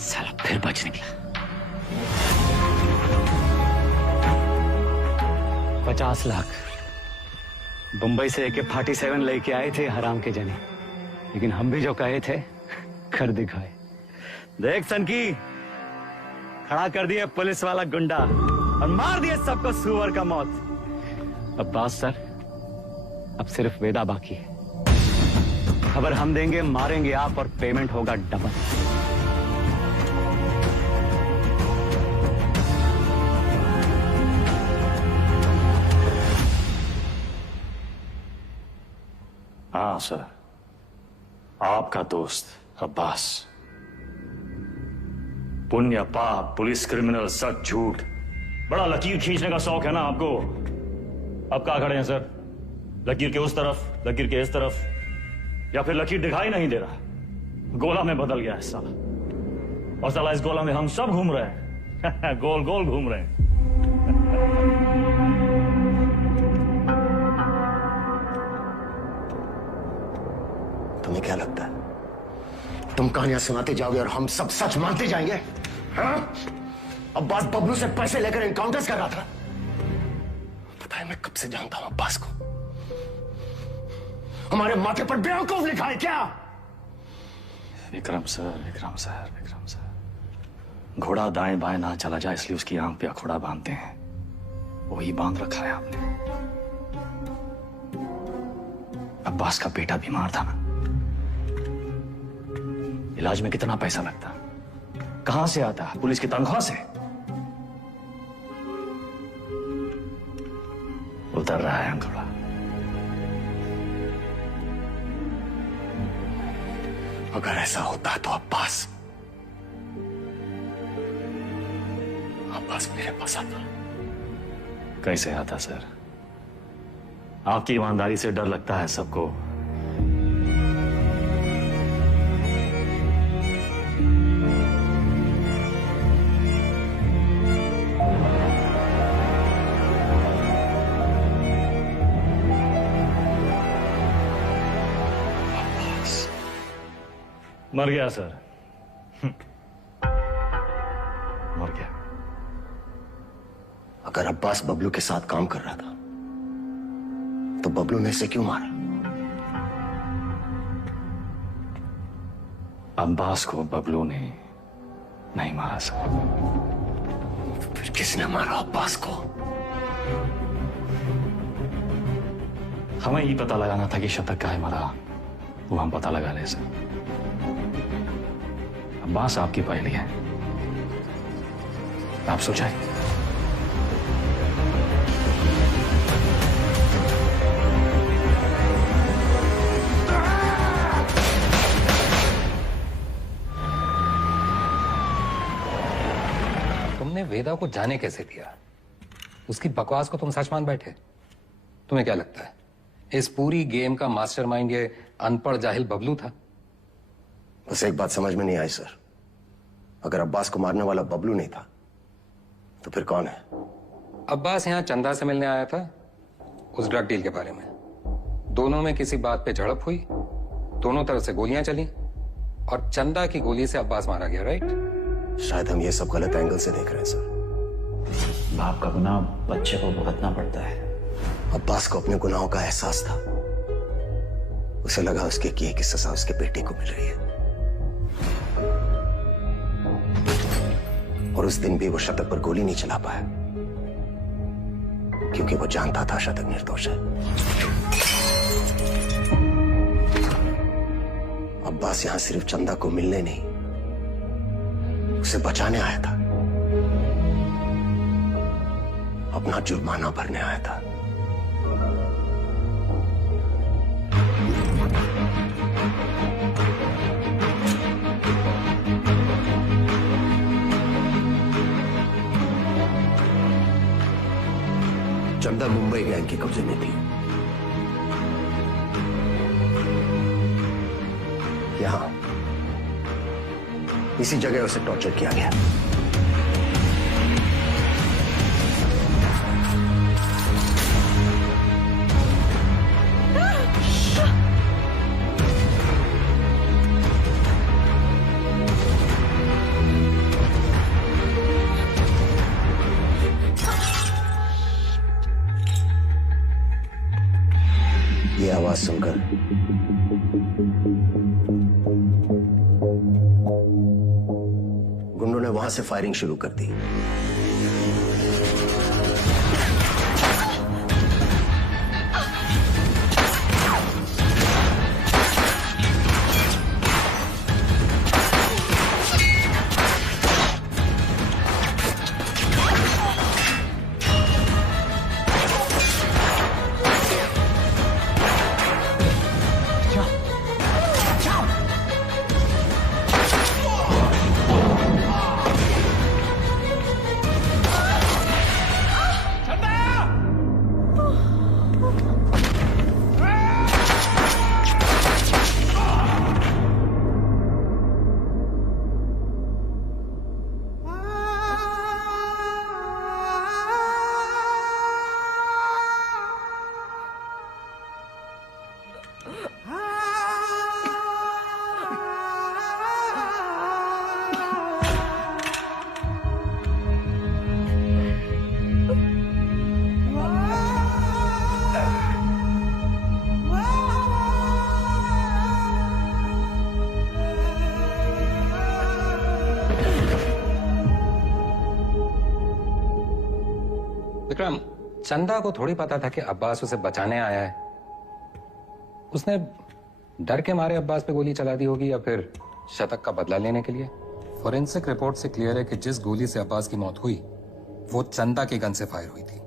साला फिर बच निकला। 50 लाख बंबई से AK-47 लेके आए थे हराम के जने, लेकिन हम भी जो कहे थे कर दिखाए। देख सनकी, खड़ा कर दिए पुलिस वाला गुंडा और मार दिए सबको सुअर का मौत। अब्बास सर, अब सिर्फ वेदा बाकी है। खबर हम देंगे, मारेंगे आप और पेमेंट होगा डबल। हाँ सर, आपका दोस्त अब्बास। पुण्य पाप, पुलिस क्रिमिनल, सच झूठ, बड़ा लकीर खींचने का शौक है ना आपको। अब कहाँ खड़े हैं सर? लकीर के उस तरफ, लकीर के इस तरफ, या फिर लकीर दिखाई नहीं दे रहा? गोला में बदल गया है साला, और साला इस गोला में हम सब घूम रहे हैं गोल गोल घूम रहे हैं। तुम्हें क्या लगता है तुम कहानियां सुनाते जाओगे और हम सब सच मानते जाएंगे? हाँ? अब्बास बबलू से पैसे लेकर एनकाउंटर्स कर रहा था। पता है मैं कब से जानता हूं अब्बास को। हमारे माथे पर बेवकूफ लिखा है क्या? Vikram sir, Vikram sir, Vikram sir, घोड़ा दाएं बाएं ना चला जाए इसलिए उसकी आंख पे अखोड़ा बांधते हैं, वही बांध रखा है आपने। अब्बास का बेटा बीमार था ना, इलाज में कितना पैसा लगता, कहां से आता? पुलिस की तनख्वाह से। उतर रहा है अंकुड़ा। अगर ऐसा होता तो अब्बास मेरे पास आता। कैसे आता सर? आपकी ईमानदारी से डर लगता है सबको। मर गया सर मर गया। अगर अब्बास बबलू के साथ काम कर रहा था तो बबलू ने इसे क्यों मारा? अब्बास को बबलू ने नहीं मारा सर। फिर किसने मारा अब्बास को? हमें ये पता लगाना था कि शतक काहे मारा, वो हम पता लगा ले सर। अब्बास आपकी पहली है, आप सोचाए। तुमने वेदा को जाने कैसे दिया? उसकी बकवास को तुम सच मान बैठे? तुम्हें क्या लगता है इस पूरी गेम का मास्टरमाइंड ये अनपढ़ जाहिल बबलू था? बस एक बात समझ में नहीं आई सर, अगर अब्बास को मारने वाला बबलू नहीं था तो फिर कौन है? अब्बास यहां चंदा से मिलने आया था उस ड्रग डील के बारे में। दोनों में किसी बात पे झड़प हुई, दोनों तरफ से गोलियां चली और चंदा की गोली से अब्बास मारा गया, राइट? शायद हम ये सब गलत एंगल से देख रहे हैं सर। बाप का गुनाह बच्चे को भुगतना पड़ता है। अब्बास को अपने गुनाहों का एहसास था, उसे लगा उसके किए की सजा उसके बेटे को मिल रही है, और उस दिन भी वो शतक पर गोली नहीं चला पाया क्योंकि वो जानता था शतक निर्दोष है। अब्बास यहां सिर्फ चंदा को मिलने नहीं, उसे बचाने आया था, अपना जुर्माना भरने आया था। चंदा मुंबई गैंग के कब्जे में थी। यहां इसी जगह उसे टॉर्चर किया गया। ये आवाज सुनकर गुंडों ने वहां से फायरिंग शुरू कर दी। विक्रम, चंदा को थोड़ी पता था कि अब्बास उसे बचाने आया है। उसने डर के मारे अब्बास पे गोली चला दी होगी या फिर शतक का बदला लेने के लिए। फोरेंसिक रिपोर्ट से क्लियर है कि जिस गोली से अब्बास की मौत हुई वो चंदा के गन से फायर हुई थी।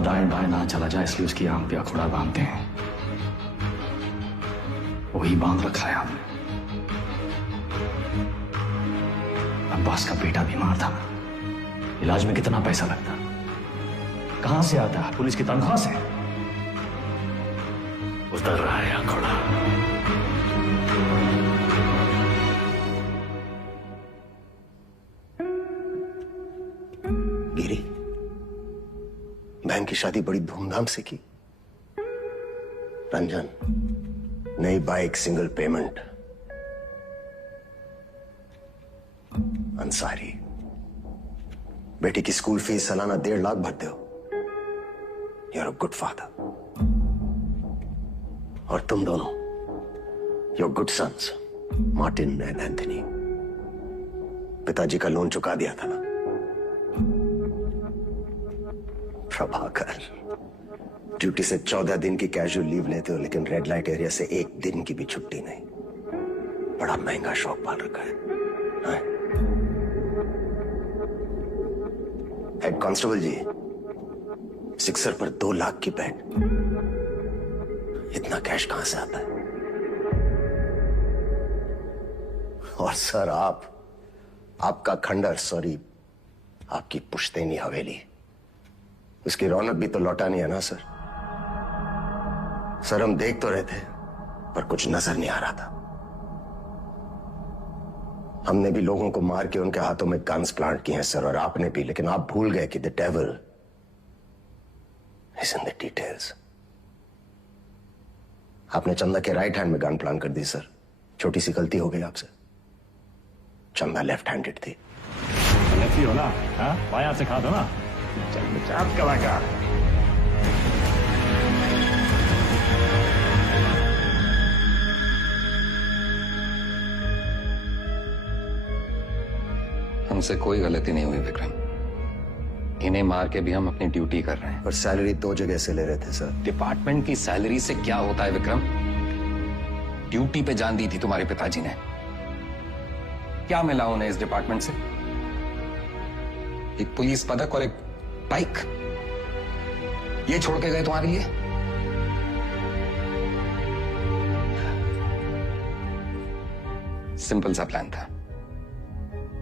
दाएं बाएं ना चला जाए इसलिए उसकी आंख पे अखोड़ा बांधते हैं, वही बांध रखा है हमने। अब्बास का बेटा बीमार था, इलाज में कितना पैसा लगता, कहां से आता? पुलिस की तनख्वाह से। उतर रहा है अखोड़ा। बहन की शादी बड़ी धूमधाम से की। रंजन, नई बाइक, सिंगल पेमेंट। अंसारी, बेटी की स्कूल फीस सालाना 1.5 लाख भरते हो। You are a good father. और तुम दोनों, your good sons, Martin and Anthony. पिताजी का लोन चुका दिया था ना। प्रभाकर, ड्यूटी से 14 दिन की कैजुअल लीव लेते हो, लेकिन रेड लाइट एरिया से 1 दिन की भी छुट्टी नहीं। बड़ा महंगा शौक पाल रखा है। हेड कांस्टेबल जी, सिक्सर पर 2 लाख की बेट। इतना कैश कहां से आता है? और सर, आपका खंडर, सॉरी, आपकी पुश्तैनी हवेली, उसकी रौनक भी तो लौटानी है ना सर। सर, हम देख तो रहे थे, पर कुछ नजर नहीं आ रहा था। हमने भी लोगों को मार के उनके हाथों में गन्स प्लांट किए हैं सर, और आपने भी, लेकिन आप भूल गए कि the devil is in the details. आपने चंदा के राइट हैंड में गन प्लांट कर दी सर। छोटी सी गलती हो गई आपसे। चंदा लेफ्ट हैंडेड थी। लेफ्टी हो ना? हाँ, बायां से खा दो ना। चल कलाकार। हमसे कोई गलती नहीं हुई विक्रम। इन्हें मार के भी हम अपनी ड्यूटी कर रहे हैं। और सैलरी 2 जगह से ले रहे थे सर। डिपार्टमेंट की सैलरी से क्या होता है विक्रम? ड्यूटी पे जान दी थी तुम्हारे पिताजी ने। क्या मिला उन्हें इस डिपार्टमेंट से? एक पुलिस पदक और एक बाइक, ये छोड़ के गए तुम्हारे लिए? सिंपल सा प्लान था।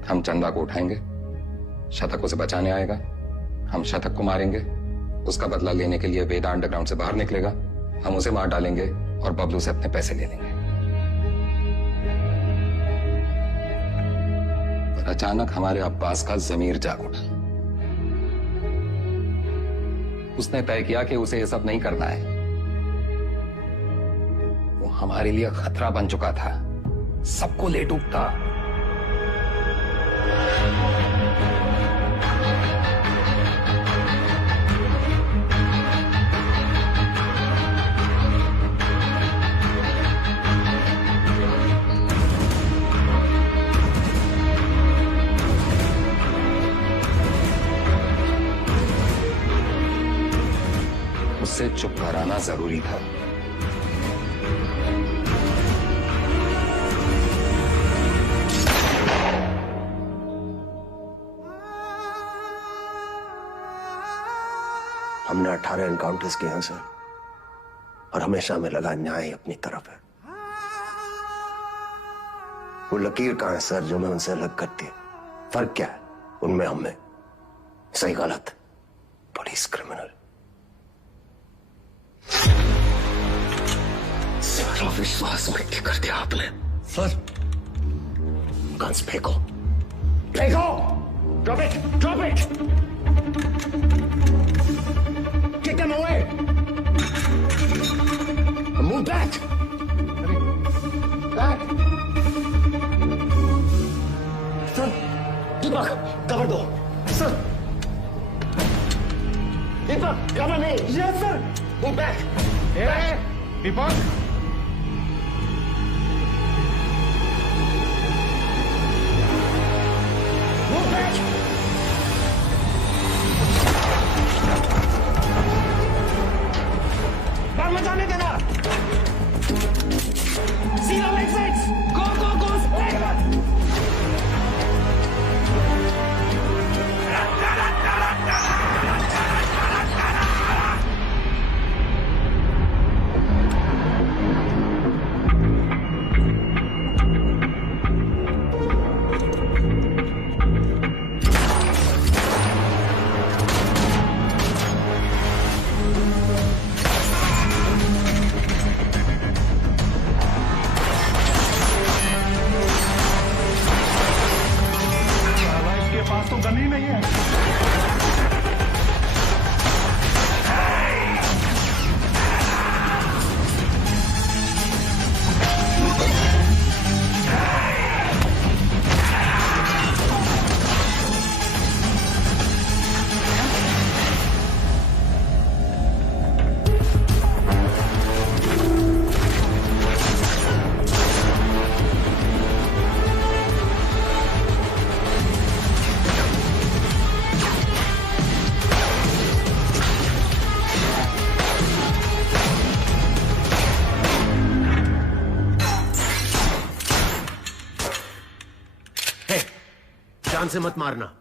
हम चंदा को उठाएंगे, शतक उसे बचाने आएगा, हम शतक को मारेंगे, उसका बदला लेने के लिए वेदा अंडरग्राउंड से बाहर निकलेगा, हम उसे मार डालेंगे और बबलू से अपने पैसे ले लेंगे। पर अचानक हमारे अब्बास का जमीर जाग उठा। उसने तय किया कि उसे यह सब नहीं करना है। वो हमारे लिए खतरा बन चुका था, सबको ले डूबता। उससे चुप कराना जरूरी था। हमने 18 एनकाउंटर्स किए हैं सर, और हमेशा हमें लगा न्याय अपनी तरफ है। वो लकीर कहां है सर जो मैं उनसे अलग करती है? फर्क क्या है उनमें हमें? सही गलत, पुलिस क्रिमिनल। सारा विश्वास मिट्टी कर दिया आपने सर। गन्स फेंको, फेंको। Drop it, drop it. Kick them away! Move back! Back! Sir, Deepak, cover दो. Sir! Deepak, cover me! Yes, sir! Move back! Hey, Deepak! Move back! मत जाने देना। Zero exits. Go, go, go. पास तो गन ही नहीं है। जान से मत मारना।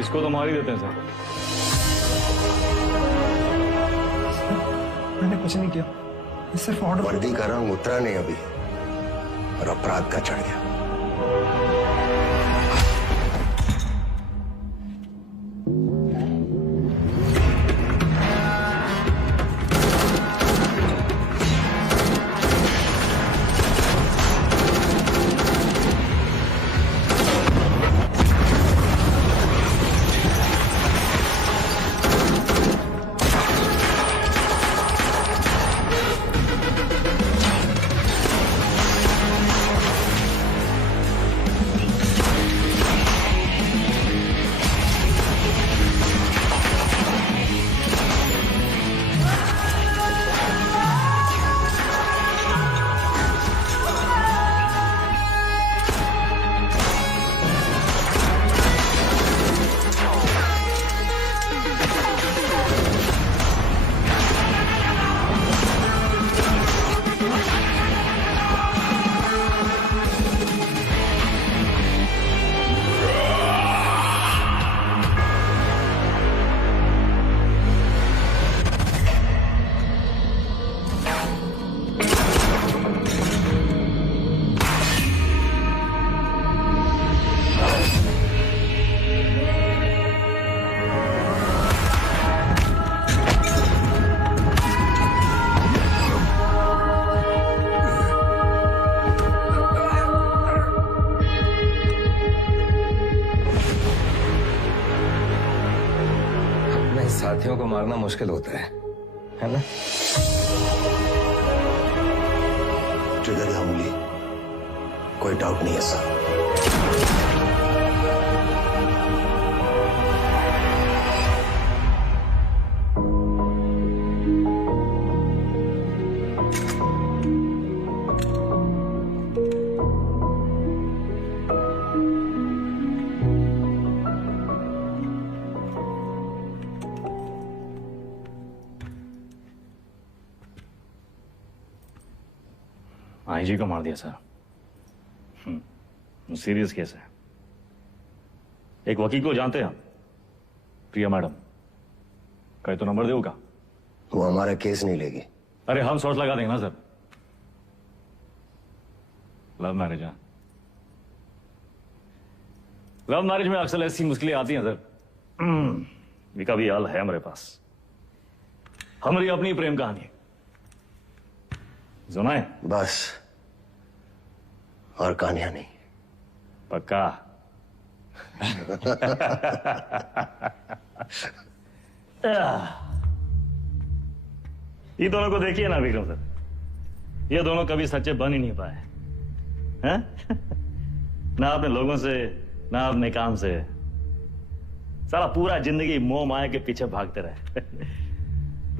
इसको तो मार ही देते हैं सर। मैंने कुछ नहीं किया, सिर्फ ऑर्डर। वर्दी का रंग उतरा नहीं अभी और अपराध का चढ़ गया। साथियों को मारना मुश्किल होता है ना? ट्रिगर या उंगली, कोई डाउट नहीं है सर। आईजी को मार दिया सर। सीरियस केस है। एक वकील को जानते हैं हम, प्रिया मैडम। कहे तो नंबर देगा। वो हमारा केस नहीं लेगी। अरे हम शॉर्ट लगा देंगे ना सर। लव मैरिज है। लव मैरिज में अक्सर ऐसी मुश्किलें आती हैं सर। विका भी हाल है हमारे पास। हमारी अपनी प्रेम कहानी सुनाए बस, और कहानियां नहीं। पक्का? ये दोनों को देखिए ना विक्रम सर, ये दोनों कभी सच्चे बन ही नहीं पाए हैं? ना अपने लोगों से, ना अपने काम से। साला पूरा जिंदगी मोह माया के पीछे भागते रहे।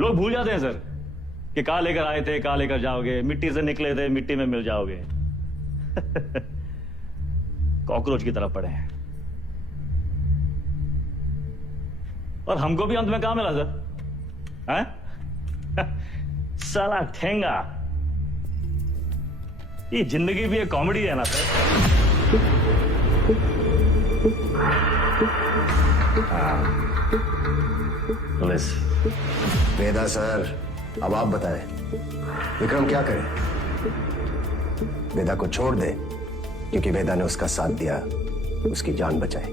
लोग भूल जाते हैं सर कि कहां लेकर आए थे, कहां लेकर जाओगे, मिट्टी से निकले थे, मिट्टी में मिल जाओगे। कॉकरोच की तरह पड़े हैं। और हमको भी अंत में कहां मिला सर? हैं? साला ठेंगा। ये जिंदगी भी एक कॉमेडी है ना सर। पुलिस वेदा सर, अब आप बताएं विक्रम क्या करे? वेदा को छोड़ दे क्योंकि वेदा ने उसका साथ दिया, उसकी जान बचाई,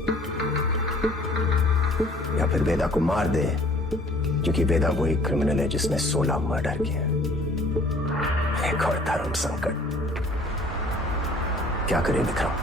या फिर वेदा को मार दे क्योंकि वेदा वही क्रिमिनल है जिसने 16 मर्डर किए। एक और धर्म संकट। क्या करे विक्रम?